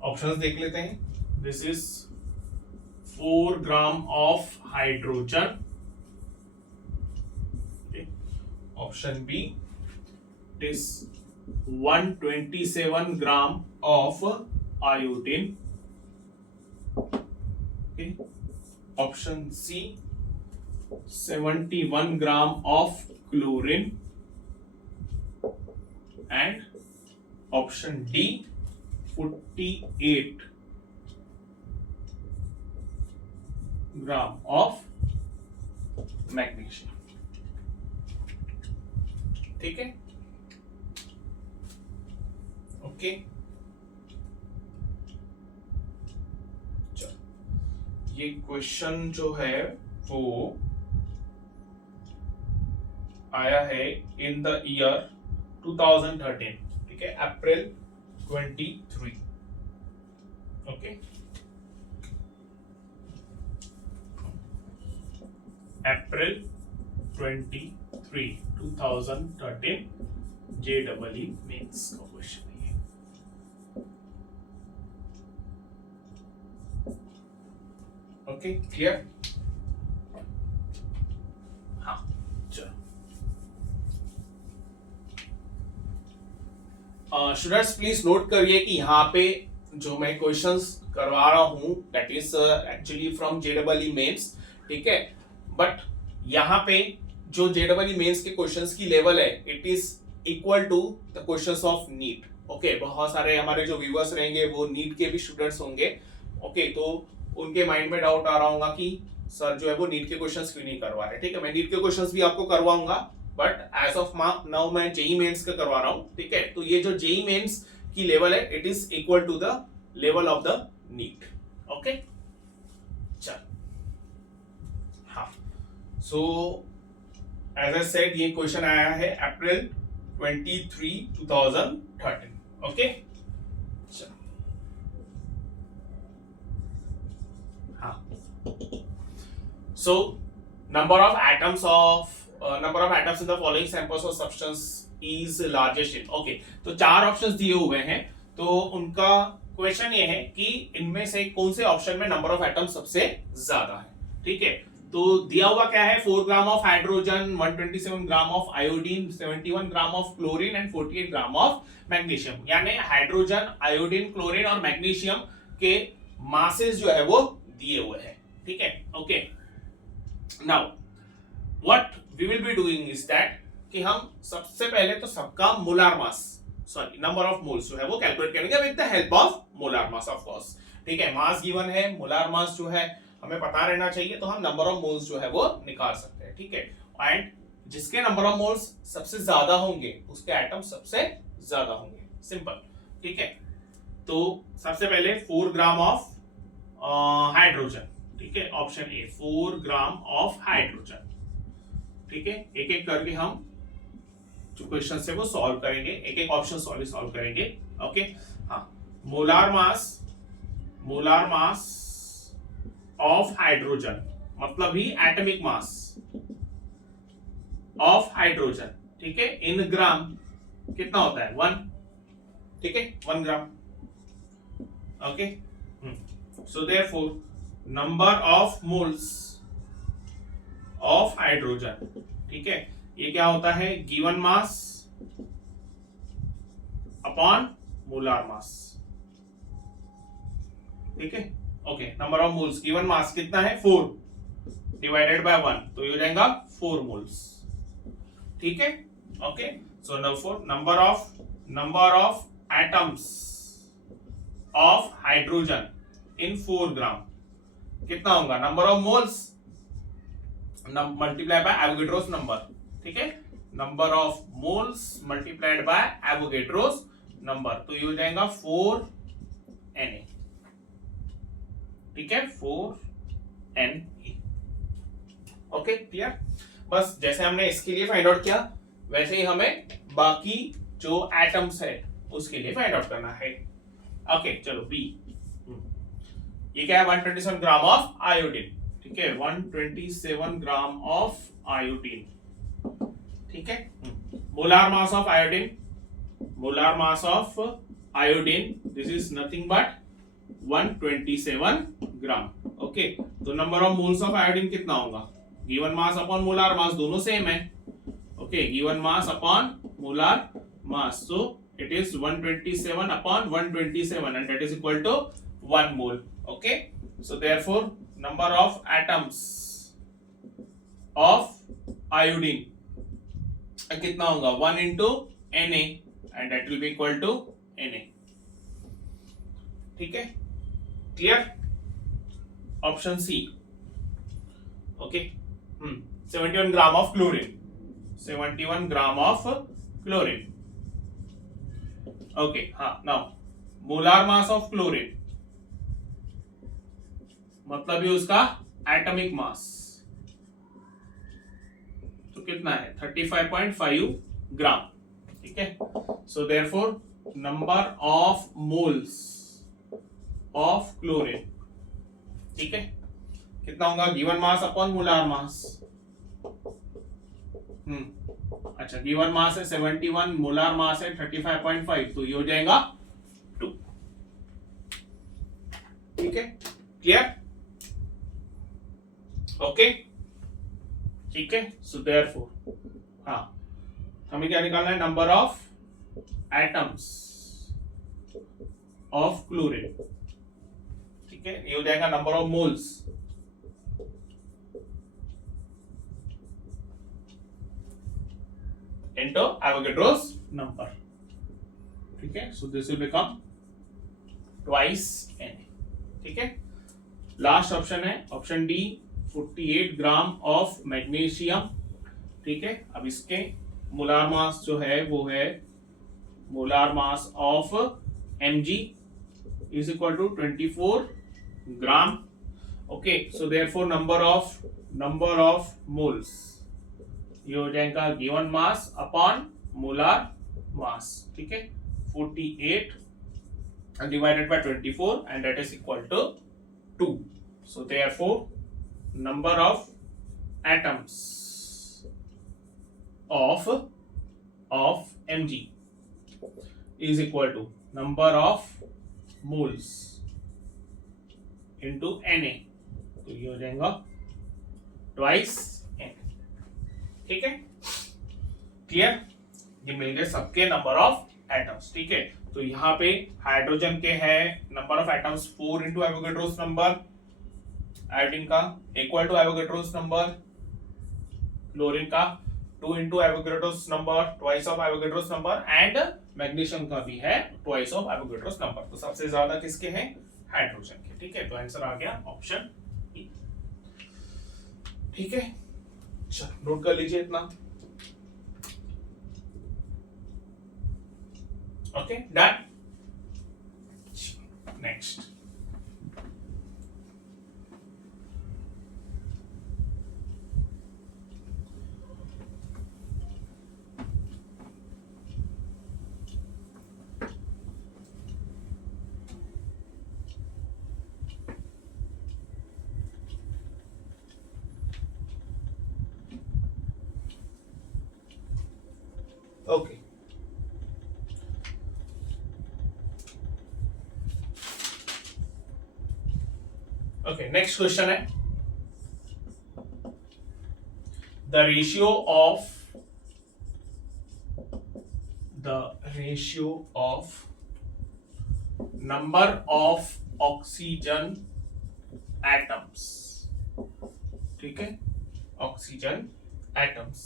ऑप्शंस देख लेते हैं. This is 4 gram of hydrogen. Option B, it is 127 gram of iodine. Option C, 71 gram of chlorine, and option D, 48 gram of magnesium. ठीक है. Okay, चलो ये question जो है वो आया है इन द ईयर 2013. ठीक है. अप्रैल 23. ओके, अप्रैल 23 2013 JEE मेंस का क्वेश्चन है. Okay, clear. हाँ, चलो. स्टूडेंट्स प्लीज नोट करिए कि यहाँ पे जो मैं क्वेश्चंस करवा रहा हूँ that is actually from JEE Mains. ठीक है. बट यहाँ पे जो JEE मेंस के क्वेश्चंस की लेवल है it is equal to the questions of NEET. Okay, बहुत सारे हमारे जो व्यूअर्स रहेंगे वो नीट के भी स्टूडेंट्स होंगे. ओके, तो उनके माइंड में डाउट आ रहा होगा कि सर जो है वो नीट के क्वेश्चंस क्यों नहीं करवा रहे. ठीक है, मैं नीट के क्वेश्चंस भी आपको करवाऊंगा बट एज ऑफ नाउ मैं JEE मेंस का करवा रहा हूं. ठीक है, तो ये जो JEE मेंस की लेवल है it is equal to the level of the NEET. Okay, चल. हाँ, सो एज आई सेड ये क्वेश्चन आया है अप्रैल 23 2013. ओके, चल. हाँ, so number of atoms in the following samples of substance is largest in. okay, तो 4 options दिए हुए हैं. तो उनका क्वेश्चन ये है कि इनमें से कौन से ऑप्शन में नंबर ऑफ एटम्स सबसे ज्यादा है. ठीक है, तो दिया हुआ क्या है, 4 gram of hydrogen, 127 gram of iodine, 71 gram of chlorine and 48 gram of magnesium. यानी हाइड्रोजन, आयोडीन, क्लोरीन और मैग्नीशियम के मासेस जो है वो दिए हुए हैं। ठीक है, okay. Now what we will be doing is that कि हम सबसे पहले तो सबका molar mass, sorry number of moles जो है वो कैलकुलेट करेंगे with the help of molar mass of course. ठीक है, मास गिवन है, मोलार मास जो है हमें पता रहना चाहिए, तो हम नंबर ऑफ मोल्स जो है वो निकाल सकते हैं। ठीक है, एंड जिसके नंबर ऑफ मोल्स सबसे ज्यादा होंगे उसके एटम सबसे ज्यादा होंगे, सिंपल। ठीक है, तो सबसे पहले 4 ग्राम ऑफ हाइड्रोजन। ठीक है, option A 4 gram of hydrogen. ठीक है, एक एक करके हम जो क्वेश्चन है वो सॉल्व करेंगे, एक एक ऑप्शन सॉल्व करेंगे। ओके, हाँ, मोलार मास ऑफ हाइड्रोजन मतलब ही एटॉमिक मास ऑफ हाइड्रोजन। ठीक है, इन ग्राम कितना होता है, 1। ठीक है, 1 gram. Okay, so therefore number of moles of hydrogen, ठीक है, ये क्या होता है, given mass upon molar mass. ठीक है, okay, number of moles given mass कितना है, 4 डिवाइडेड बाय 1, तो ये हो जाएगा 4 मोल्स। ठीक है, okay, so number of atoms of hydrogen in 4 ग्राम कितना होगा, number of moles multiply by Avogadro's number. ठीक है, number of moles multiplied by Avogadro's number, तो ये हो जाएगा 4Na। ठीक है, 4Na। Okay, clear. बस जैसे हमने इसके लिए फाइंड आउट किया वैसे ही हमें बाकी जो एटम्स है उसके लिए फाइंड आउट करना है। ओके, चलो बी, ये क्या है, 127 ग्राम ऑफ आयोडीन। ठीक है, 127 ग्राम ऑफ आयोडीन। ठीक है, molar mass of iodine, this is nothing but 127 gram. Okay, तो number of moles of iodine कितना होगा, given mass upon molar mass दोनों सेम है। Okay, given mass upon molar mass, so it is 127 upon 127 and that is equal to 1 mole. Okay, so therefore number of atoms of iodine कितना होगा, 1 into Na and that will be equal to Na. ठीक है, clear. Option C. Okay, 71 gram of chlorine, 71 gram of chlorine. Okay, हाँ, now molar mass of chlorine मतलब ये उसका atomic mass, तो कितना है, 35.5 ग्राम। ठीक है, so therefore number of moles of chlorine, ठीक है, कितना होगा, गिवन मास अपॉन मोलार मास। अच्छा, गिवन मास है 71, मोलार मास है 35.5, तो ये हो जाएगा 2। ठीक है, क्लियर। ओके, ठीक है, सो देयरफॉर हाँ, हमें क्या निकालना है, number of atoms of chlorine. ठीक है, ये हो जाएगा number of moles into Avogadro's number. ठीक है, so this will become twice Na. ठीक है, लास्ट ऑप्शन है option D, 48 gram of magnesium. ठीक है, अब इसके मोलार मास जो है वो है molar mass of Mg is equal to 24 gram. Okay, so therefore number of moles ये हो जाएगा given mass upon molar mass. ठीक है, 48 divided by 24 and that is equal to 2। So therefore number of atoms of Mg is equal to number of moles into Na, तो ये हो जाएगा twice n। ठीक है, क्लियर? ये मिल गए सबके नंबर ऑफ एटम्स। ठीक है, तो यहाँ पे हाइड्रोजन के है number of atoms 4 into Avogadro's number, iodine का equal to Avogadro's number, chlorine का 2 into Avogadro's number, twice of Avogadro's number, and magnesium का भी है ट्वाइस ऑफ एवोगैड्रोस नंबर। तो सबसे ज्यादा किसके हैं? हाइड्रोजन के। ठीक है, तो आंसर आ गया ऑप्शन ई। ठीक है, चलो नोट कर लीजिए इतना। Okay, done. Next, okay, okay, next question है the ratio of number of oxygen atoms, ठीक है, oxygen atoms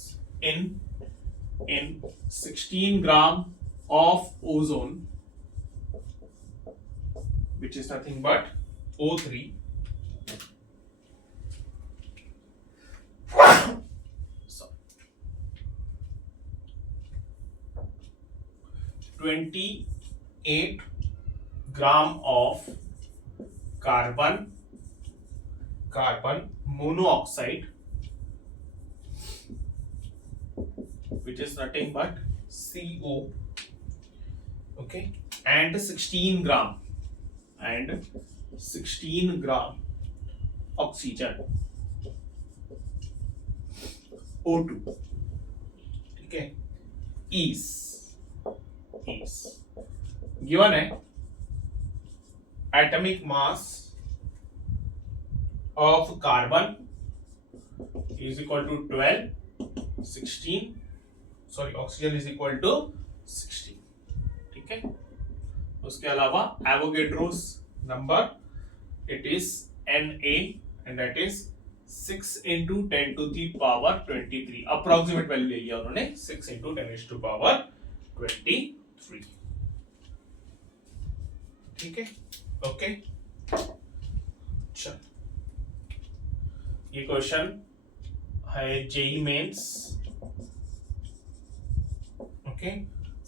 in 16 gram of ozone, which is nothing but O3, so 28 gram of carbon monoxide, which is nothing but CO, okay, and 16 gram oxygen O2, ठीक है, is given है atomic mass of carbon is equal to 12, 16, sorry, oxygen is equal to 16, ठीक है। उसके अलावा Avogadro's number it is Na and that is 6 into 10 to the power 23, approximate value ले लिया उन्होंने 6 into 10 to power 23, ठीक है, ओके। चल, ये क्वेश्चन है JEE Mains, okay,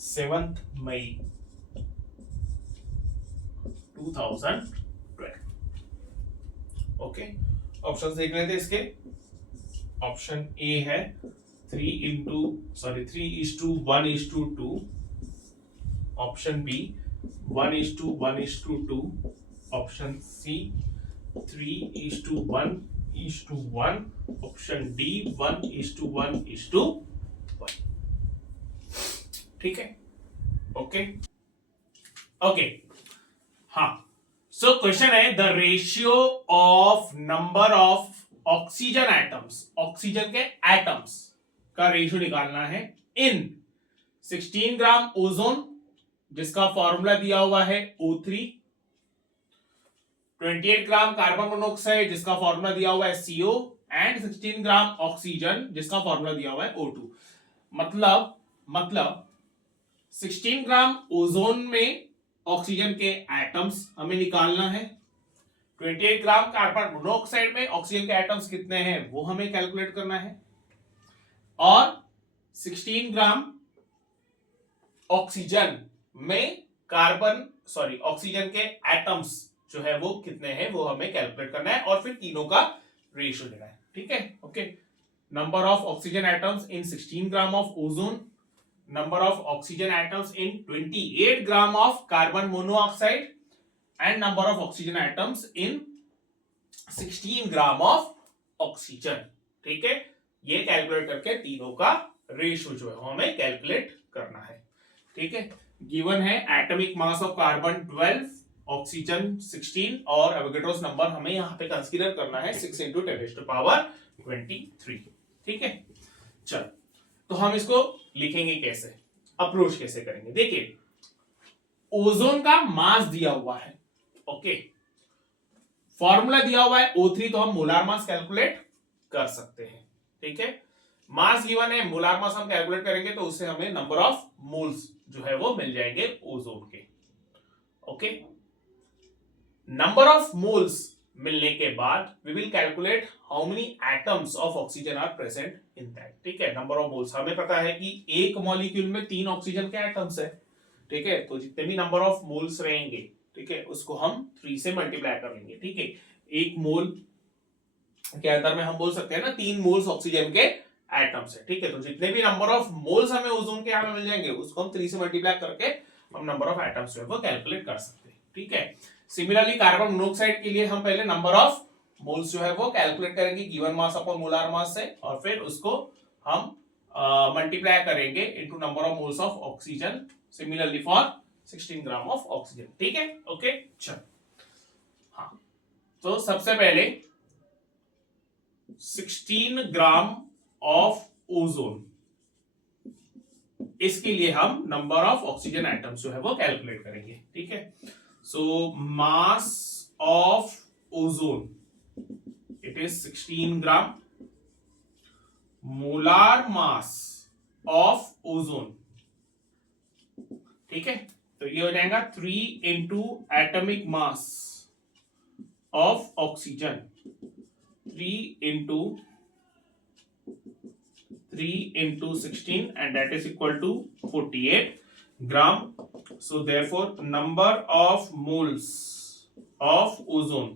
7 May 2012, okay. Option देख लेते इसके। ऑप्शन ए है 3:1:2, option B 1:1:2, option C 3:1:1, option D 1:1:1, ठीक है, ओके, ओके। हाँ, सो क्वेश्चन है the ratio of number of oxygen atoms, oxygen के एटम्स का रेशियो निकालना है इन 16 ग्राम ओजोन जिसका फॉर्मूला दिया हुआ है O3, 28 ग्राम कार्बन मोनोऑक्साइड जिसका फॉर्मूला दिया हुआ है CO, एंड 16 ग्राम ऑक्सीजन जिसका फॉर्मूला दिया हुआ है O2। मतलब 16 ग्राम ओजोन में ऑक्सीजन के एटम्स हमें निकालना है, 28 ग्राम कार्बन मोनोऑक्साइड में ऑक्सीजन के एटम्स कितने हैं वो हमें कैलकुलेट करना है, और 16 ग्राम ऑक्सीजन में ऑक्सीजन के एटम्स जो है वो कितने हैं वो हमें कैलकुलेट करना है, और फिर तीनों का रेशियो लेना है, ठीक है, okay. Number of oxygen atoms in 16 gram of ozone, number of oxygen atoms in 28 gram of carbon monoxide, and number of oxygen atoms in 16 gram of oxygen, ठीक है। ये कैलकुलेट करके तीनों का रेशियो जो है हमें कैलकुलेट करना है, ठीक है। गिवन है atomic mass of carbon 12, oxygen 16 और एवोगैड्रोस नंबर हमें यहाँ पे कंसीडर करना है 6 इंटू 10⁻23। ठीक है, चल तो हम इसको लिखेंगे कैसे, अप्रोच कैसे करेंगे। देखिए ओजोन का मास दिया हुआ है, ओके, फॉर्मूला दिया हुआ है O3, तो हम मोलार मास कैलकुलेट कर सकते हैं। ठीक है, मास गिवन है, मोलार मास हम कैलकुलेट करेंगे तो उससे हमें नंबर ऑफ मोल्स जो है वो मिल जाएंगे ओजोन के। ओके, नंबर ऑफ मोल्स मिलने के बाद we will calculate how many atoms of oxygen are present in that. ठीक है, नंबर ऑफ मोल्स हमें पता है कि एक मॉलिक्यूल में 3 ऑक्सीजन के एटम्स है। ठीक है, तो जितने भी नंबर ऑफ मोल्स रहेंगे, ठीक है, उसको हम 3 से मल्टीप्लाई कर लेंगे। ठीक है, एक मोल के अंदर में हम बोल सकते हैं ना 3 मोल्स ऑक्सीजन के एटम्स है। ठीक है, तो जितने भी नंबर ऑफ मोल्स हमें ओजोन के यहाँ मिल जाएंगे उसको हम 3 से मल्टीप्लाई करके हम नंबर ऑफ एटम्स जो है वो कैलकुलेट कर सकते हैं। ठीक है, सिमिलरली कार्बन मोनोऑक्साइड के लिए हम पहले नंबर ऑफ मोल्स जो है वो कैलकुलेट करेंगे गिवन मास अपॉन मोलार मास से, और फिर उसको हम मल्टीप्लाई करेंगे into number of moles of oxygen, similarly for 16 gram of oxygen. ठीक है, ओके, चल हाँ, तो सबसे पहले 16 ग्राम ऑफ ओजोन, इसके लिए हम नंबर ऑफ ऑक्सीजन एटम्स जो है वो कैलकुलेट करेंगे। ठीक है, so mass of ozone it is 16 gram, molar mass of ozone, ठीक है, तो ये हो जाएगा 3 into atomic mass of oxygen, 3 into 16 and that is equal to 48 gram. So therefore number of moles of ozone,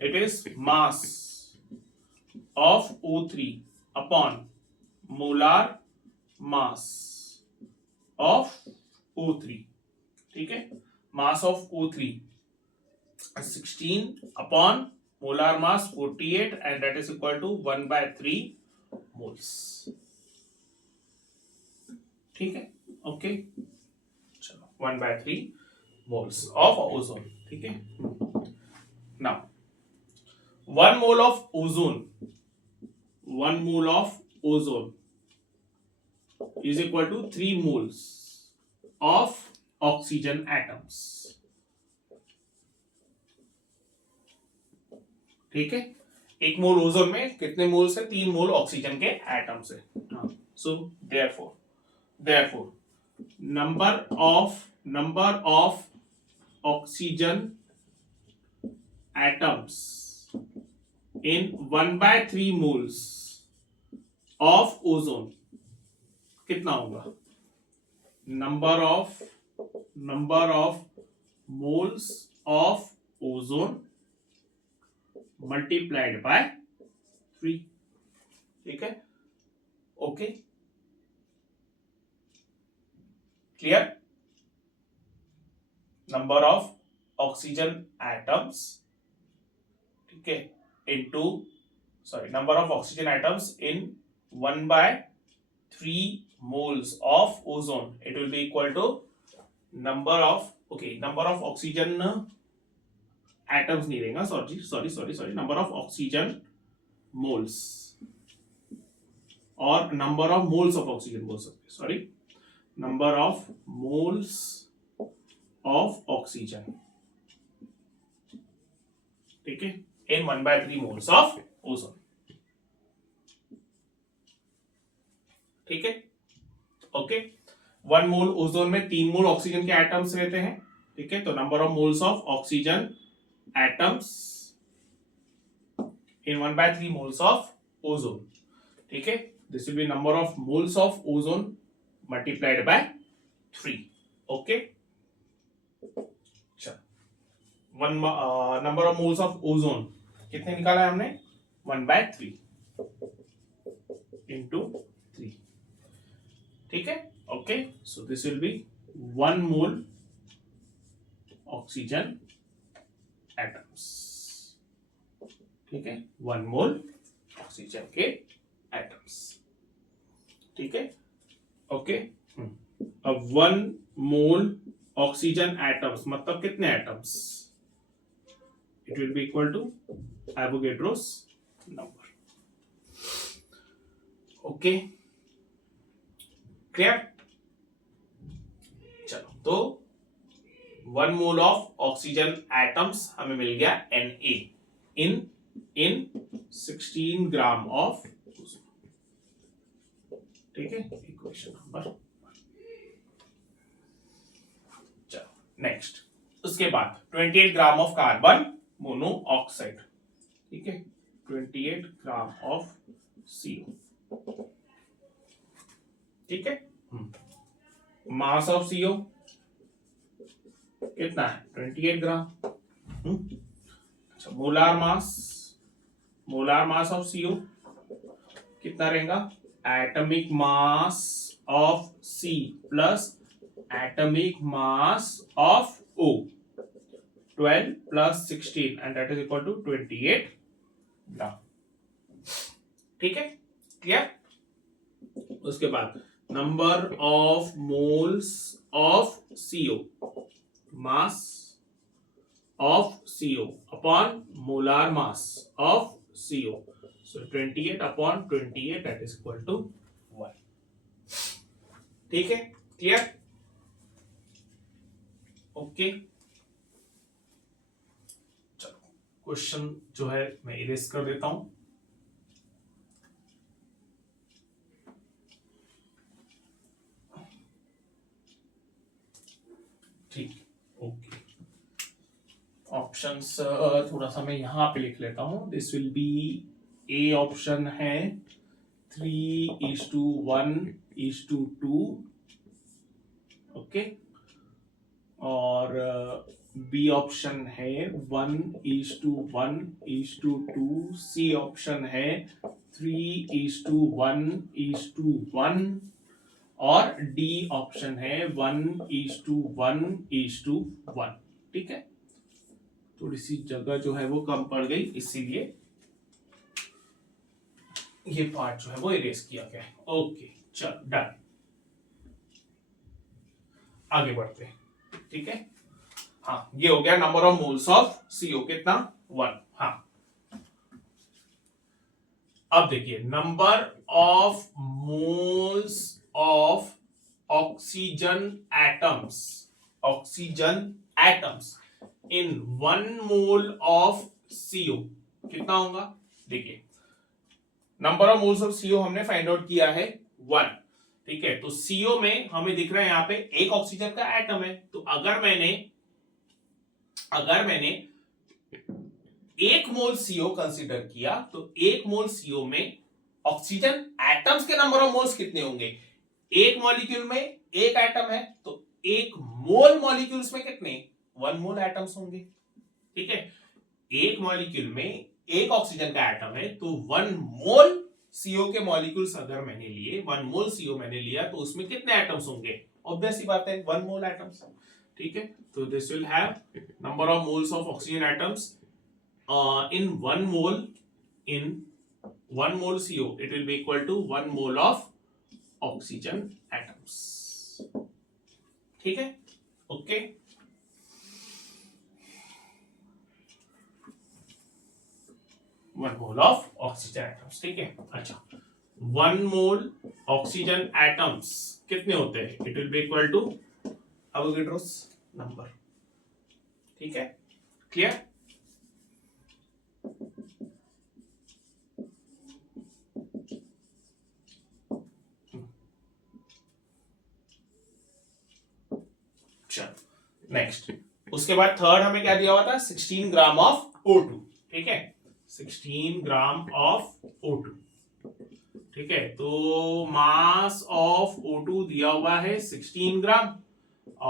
it is mass of O3 upon molar mass of O3। ठीक है, mass of O3 16 upon molar mass 48 and that is equal to 1/3 moles। ठीक है, okay, चलो 1/3 moles of ozone। ठीक है, now 1 mole of ozone, 1 mole of ozone is equal to 3 moles of oxygen atoms। ठीक है, एक मोल ओजोन में कितने मोल्स है, 3 मोल ऑक्सीजन के एटम्स है। So therefore number of oxygen atoms in 1/3 moles of ozone कितना होगा, number of moles of ozone multiplied by 3। ठीक है, okay, clear, number of oxygen atoms, ठीक है, into number of oxygen atoms in 1/3 moles of ozone, it will be equal to number of oxygen atoms नहीं रहेगा, sorry, number of oxygen moles और number of moles of oxygen बोल सकते, sorry, number of moles of oxygen, ठीक है, इन 1/3 moles of ozone. ठीक है, okay, 1 मोल ozone में 3 मोल ऑक्सीजन के एटम्स रहते हैं। ठीक है, तो number of moles of oxygen atoms in 1/3 moles of ozone. ठीक है, this will be number of moles of ozone multiplied by 3। Okay, चलो number of moles of ozone कितने निकाला है हमने, 1/3 इंटू 3। ठीक है, okay, so this will be 1 mole oxygen atoms. ठीक है, 1 मोल ऑक्सीजन के एटम्स। ठीक है, ओके, अब 1 मोल ऑक्सीजन एटम्स मतलब कितने atoms, it will be equal to Avogadro's number. Okay clear. चलो तो 1 मोल ऑफ ऑक्सीजन एटम्स हमें मिल गया Na इन 16 ग्राम ऑफ, ठीक है, इक्वेशन नंबर। चलो नेक्स्ट, उसके बाद 28 ग्राम ऑफ कार्बन मोनोऑक्साइड, ठीक है, 28 ग्राम ऑफ CO, ठीक है। मास ऑफ CO कितना है 28 ग्राम। अच्छा मोलार मास ऑफ CO कितना रहेगा, atomic mass of C plus atomic mass of O, 12 plus 16 and that is equal to 28 gram, ठीक है, क्लियर। उसके बाद number of moles of CO, mass of CO upon molar mass of CO, so 28 upon 28 that is equal to 1, ठीक है, clear, okay. चलो question जो है मैं इरेज कर देता हूं। ठीक, ओके, ऑप्शंस थोड़ा सा मैं यहां पे लिख लेता हूं। This will B, A option है 3:1:2, ओके, और बी ऑप्शन है 1:1:2, सी ऑप्शन है 3:1:1 और डी ऑप्शन है 1:1:1, ठीक है। थोड़ी सी जगह जो है वो कम पड़ गई, इसीलिए ये पार्ट जो है वो इरेज किया गया है। ओके चलो डन, आगे बढ़ते हैं, ठीक है। हाँ ये हो गया number of moles of CO कितना 1। हाँ अब देखिए number of moles of oxygen atoms in 1 mole of CO कितना होगा। देखिए number of moles of CO हमने फाइंड आउट किया है 1, ठीक है। तो CO में हमें दिख रहा है यहां पे एक ऑक्सीजन का एटम है, तो अगर मैंने 1 मोल CO कंसीडर किया तो 1 मोल CO में ऑक्सीजन एटम्स के नंबर ऑफ मोल्स कितने होंगे। एक मॉलिक्यूल में एक एटम है तो 1 मोल मॉलिक्यूल्स में कितने 1 मोल एटम्स होंगे, ठीक है। एक मॉलिक्यूल में एक ऑक्सीजन का एटम है तो 1 मोल CO के मॉलिक्यूल्स अगर मैंने लिए 1 मोल CO मैंने लिया तो उसमें कितने एटम्स होंगे, ऑब्वियस सी बात है 1 मोल एटम्स, ठीक है। तो this will have number of moles of oxygen atoms in 1 mole CO it will be equal to 1 mole of oxygen atoms, ठीक है, okay. 1 mole of oxygen atoms, ठीक है। अच्छा 1 मोल ऑक्सीजन एटम्स कितने होते हैं, it will be equal to Avogadro's number, ठीक है, क्लियर। नेक्स्ट उसके बाद थर्ड हमें क्या दिया हुआ था 16 ग्राम ऑफ O2, ठीक है, 16 ग्राम ऑफ O2, ठीक है। तो मास ऑफ O2 दिया हुआ है 16 ग्राम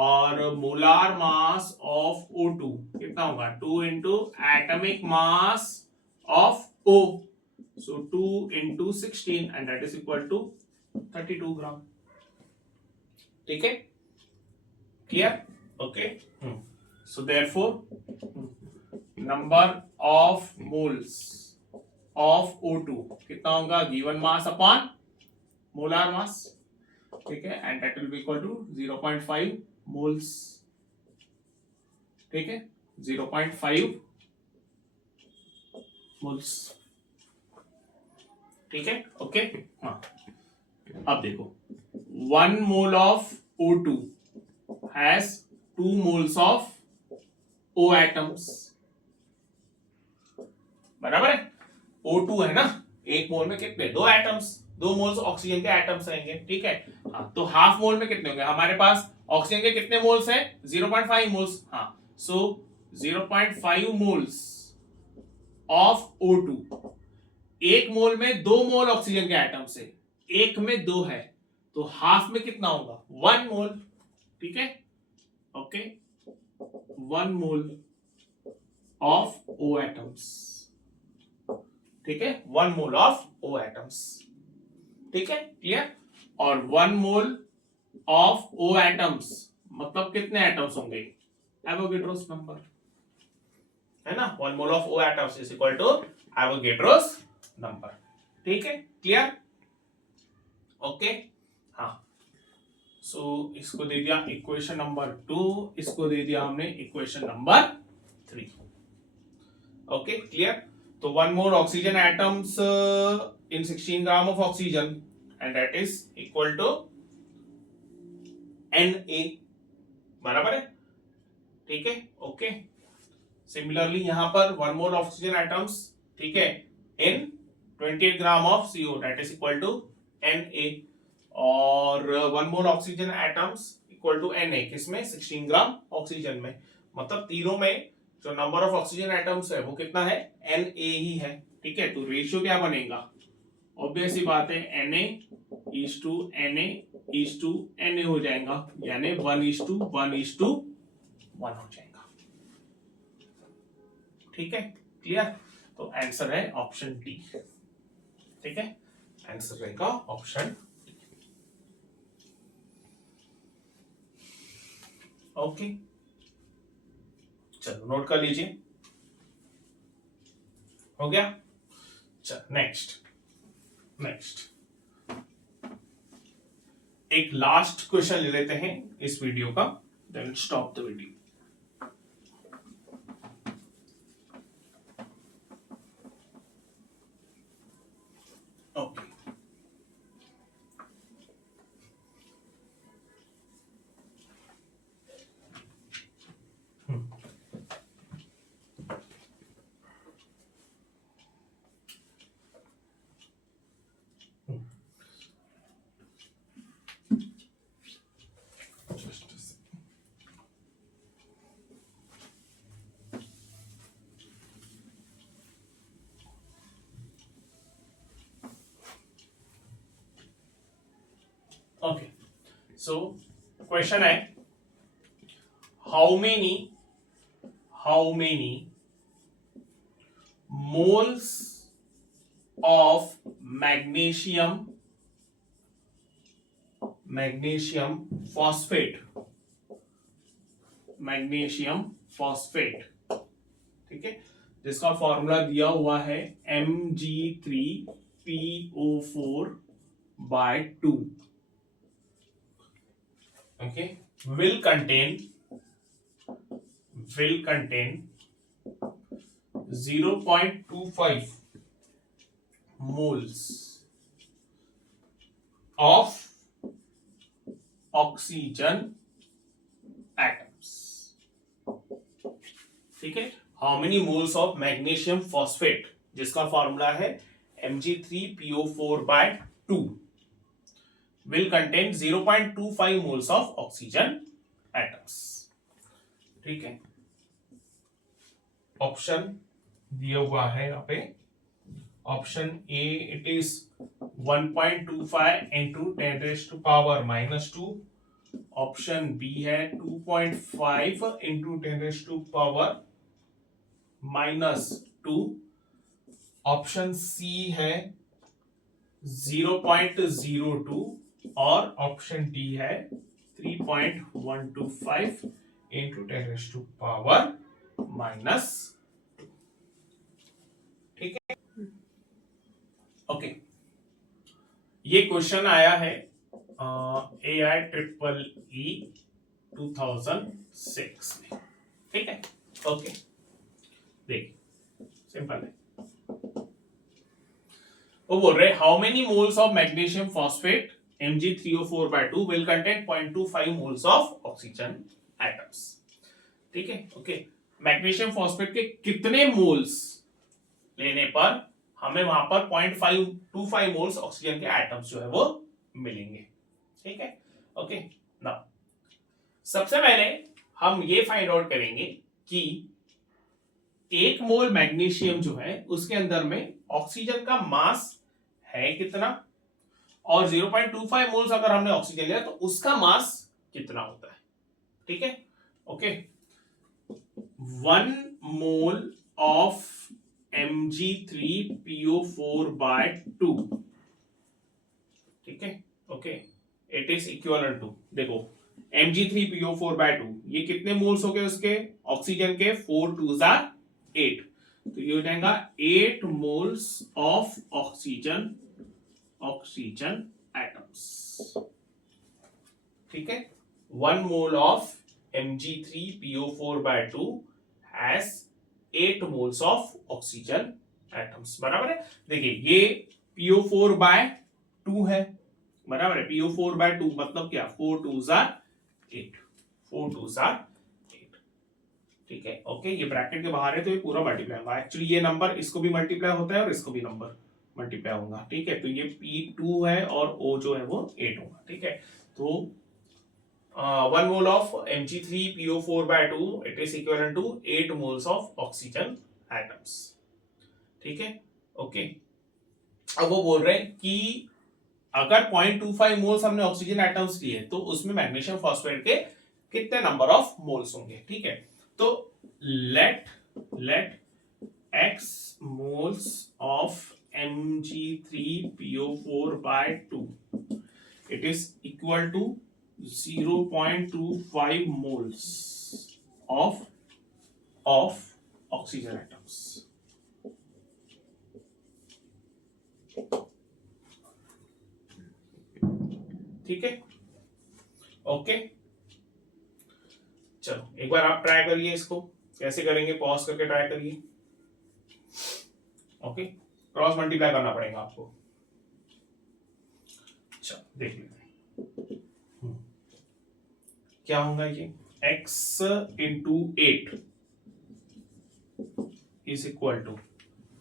और मोलार मास ऑफ O2 कितना होगा 2 into atomic mass of O, so 2 into 16 and that is equal to 32 ग्राम, ठीक है, clear, okay. so therefore number of moles of O2 कितना होगा given mass upon molar mass, ठीक है, and that will be equal to 0.5 moles, ठीक है, 0.5 moles, ठीक है, ओके। हाँ, अब देखो 1 mole of O2 has 2 moles of O atoms, बराबर है। O2 है ना, एक मोल में कितने, 2 एटम्स, 2 मोल्स ऑक्सीजन के एटम्स रहेंगे, ठीक है। हाँ, तो हाफ मोल में कितने होंगे हमारे पास, ऑक्सीजन के कितने मोल्स हैं, 0.5 मोल्स। हाँ, सो 0.5 मोल्स ऑफ O2, एक मोल में 2 मोल ऑक्सीजन के एटम से, एक में 2 है, तो हाफ में कितना होगा, 1 मोल, ठीक है, okay, 1 mole of O atoms, ठीक है, 1 मोल ऑफ O एटम्स, ठीक है, क्लियर। और 1 मोल ऑफ O एटम्स मतलब कितने एटम्स होंगे, एवोगैड्रोस नंबर, है ना, 1 mole of O atoms is equal to Avogadro's number, ठीक है, क्लियर, ओके। हाँ, सो इसको दे दिया इक्वेशन नंबर 2, इसको दे दिया हमने इक्वेशन नंबर 3, ओके, क्लियर। तो 1 mole oxygen atoms in 16 gram of oxygen and that is equal to Na, बराबर है, ठीक है, ओके। सिमिलरली यहां पर 1 मोल ऑक्सीजन एटम्स, ठीक है, in 28 gram of CO that is equal to Na, और 1 mole oxygen atoms equal to Na किसमें, 16 ग्राम ऑक्सीजन में, मतलब तीनों में जो नंबर ऑफ ऑक्सीजन एटम्स है वो कितना है, Na ही है, ठीक है। तो रेशियो क्या बनेगा, ऑब्वियस सी बात है, Na is to Na is to Na हो जाएगा, यानी 1:1:1 हो जाएगा, ठीक है, क्लियर। तो आंसर है ऑप्शन डी, ठीक है, आंसर रहेगा ऑप्शन, ओके। चलो नोट कर लीजिए, हो गया। चलो नेक्स्ट एक लास्ट क्वेश्चन ले लेते हैं इस वीडियो का, then stop the video. Okay, okay, so question है, how many moles of magnesium phosphate, ठीक है, जिसका फॉर्मूला दिया हुआ है Mg3PO4/2, okay, will contain 0.25 moles of oxygen atoms, ठीक है। How many moles of magnesium phosphate, जिसका फॉर्मूला है Mg3PO4/2, will contain 0.25 moles of oxygen atoms, ठीक है। ऑप्शन दिया हुआ है यहाँ पे, option A it is 1.25 into 10⁻⁻², option B है 2.5 into 10⁻⁻², ऑप्शन सी है 0.02 और ऑप्शन डी है 3.125 into 10⁻⁻², ठीक है, ओके। ये क्वेश्चन आया है AIEEE 2006 में, ठीक है, ओके। देखिए सिंपल है, वो बोल रहे how many moles of magnesium phosphate Mg3O4/2 will contain 0.25 moles of oxygen atoms. ठीक है, ओके। मैग्नीशियम फॉस्फेट के कितने मोल्स लेने पर हमें वहां पर 0.525 मोल्स ऑक्सीजन के एटम्स जो है वो मिलेंगे। ठीक है, ओके। नाउ सबसे पहले हम ये फाइंड आउट करेंगे कि 1 मोल मैग्नीशियम जो है उसके अंदर में ऑक्सीजन का मास है कितना, और 0.25 मोल्स अगर हमने ऑक्सीजन लिया तो उसका मास कितना होता है। ठीक है, ओके। 1 मोल ऑफ Mg3PO4/2, ठीक है, okay, it is equivalent to, देखो Mg3PO4/2 ये कितने मोल्स हो गए उसके ऑक्सीजन के, 4 2 8, तो ये हो जाएगा 8 मोल्स ऑफ ऑक्सीजन एटम्स। ठीक है, 1 mole of Mg3PO4/2 has 8 moles of oxygen atoms, बराबर है। देखिए ये PO4/2 है, बराबर है, PO4/2 मतलब क्या, 4 2 8, 4 2 8। ठीक है, ओके, ये ब्रैकेट के बाहर है तो ये पूरा मल्टीप्लाई होगा। एक्चुअली ये नंबर इसको भी मल्टीप्लाई होता है और इसको भी नंबर मल्टीप्लाई होगा। ठीक है, तो ये P2 है और O जो है वो 8 होगा। ठीक है, तो 1 mole of Mg3PO4/2 it is equivalent to 8 moles of oxygen atoms। ठीक है, ओके। अब वो बोल रहे हैं कि अगर 0.25 मोल्स हमने ऑक्सीजन एटम्स लिए तो उसमें मैग्नीशियम फॉस्फेट के कितने नंबर ऑफ मोल्स होंगे। ठीक है, तो let x moles of Mg3PO4/2 it is equal to 0.25 moles of oxygen atoms। ठीक है, ओके। चलो एक बार आप ट्राई करिए, इसको कैसे करेंगे, पॉज करके ट्राई करिए। ओके, क्रॉस मल्टीप्लाई करना पड़ेगा आपको। चलो देख लेते हैं क्या होगा। ये x into 8 is equal to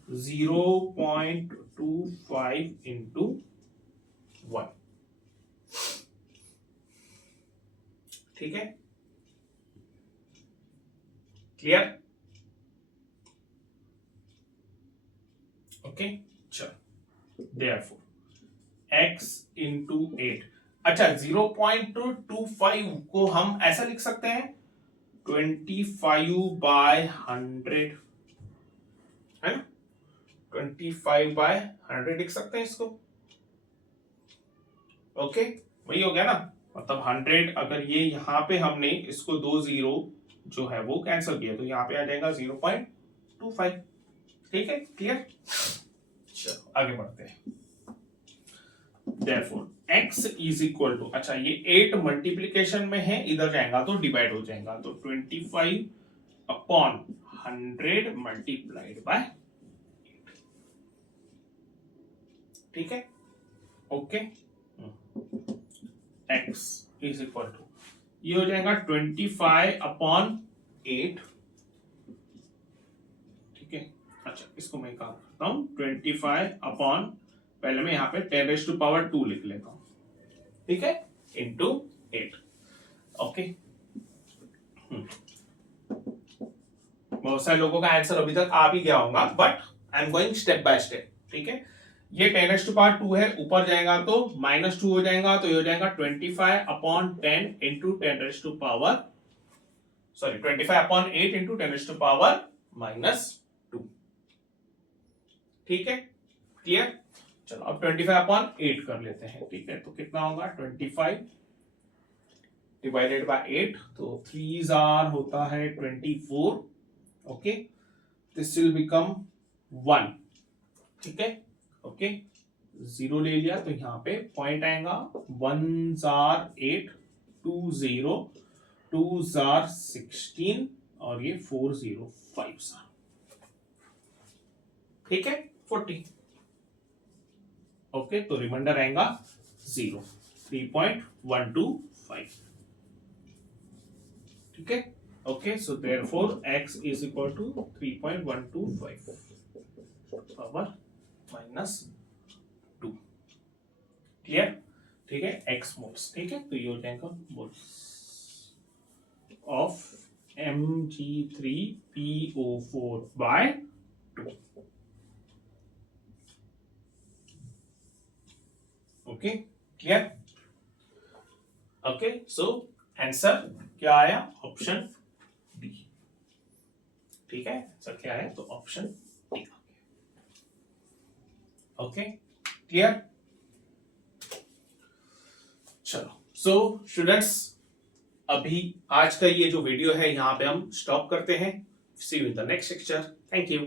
0.25 into 1। ठीक है, क्लियर, ओके। चलो देयरफॉर x इंटू 8, अच्छा 0.25 को हम ऐसा लिख सकते हैं 25/100, है ना, 25/100 लिख सकते हैं इसको। ओके, वही हो गया ना, मतलब 100, अगर ये यहाँ पे हमने इसको 2 0 जो है वो कैंसिल किया तो यहाँ पे आ जाएगा 0.25। ठीक है, क्लियर। चलो आगे बढ़ते हैं। Therefore x is equal to, अच्छा ये 8 मल्टीप्लीकेशन में है, इधर जाएगा तो डिवाइड हो जाएगा, तो 25/100 मल्टीप्लाइड बाय 8। ठीक है, okay. x is equal to, ये हो जाएगा 25/8। ठीक है, अच्छा इसको मैं काम करता हूं, 25 पहले मैं यहाँ पे 10⁻²लिख लेता हूं। ठीक है, इंटू 8। ओके, बहुत सारे लोगों का आंसर अभी तक आ भी गया होगा, but I am going step by step. ठीक है, ये 10⁻² है, ऊपर जाएगा तो -2 हो जाएगा, तो ये हो जाएगा 25/10 इंटू 25/8 इंटू 10⁻²। ठीक है, क्लियर। चलो अब 25/8 कर लेते हैं। ठीक है, तो कितना होगा, 25 डिवाइडेड बाय 8, तो 3 होता है 24। Okay, this will become 1। ठीक है, ओके, 0 ले लिया तो यहाँ पे पॉइंट आएगा, 1 8, 2 0, 2 16, और ये 405 सा, ठीक है 40। ओके, तो रिमाइंडर आएगा 0, 3.125, ठीक है। Okay, so therefore x is equal to 3.125 power -2, clear, ठीक है, x मोल्स, ठीक है। तो ये हो जाएगा moles of Mg3PO4 by 2। Okay, clear. Okay, so answer क्या आया, ऑप्शन डी, ठीक है। आंसर क्या है, तो ऑप्शन डी। Okay, clear. चलो, सो स्टूडेंट्स, अभी आज का ये जो वीडियो है यहाँ पे हम स्टॉप करते हैं। See you in the next lecture. Thank you.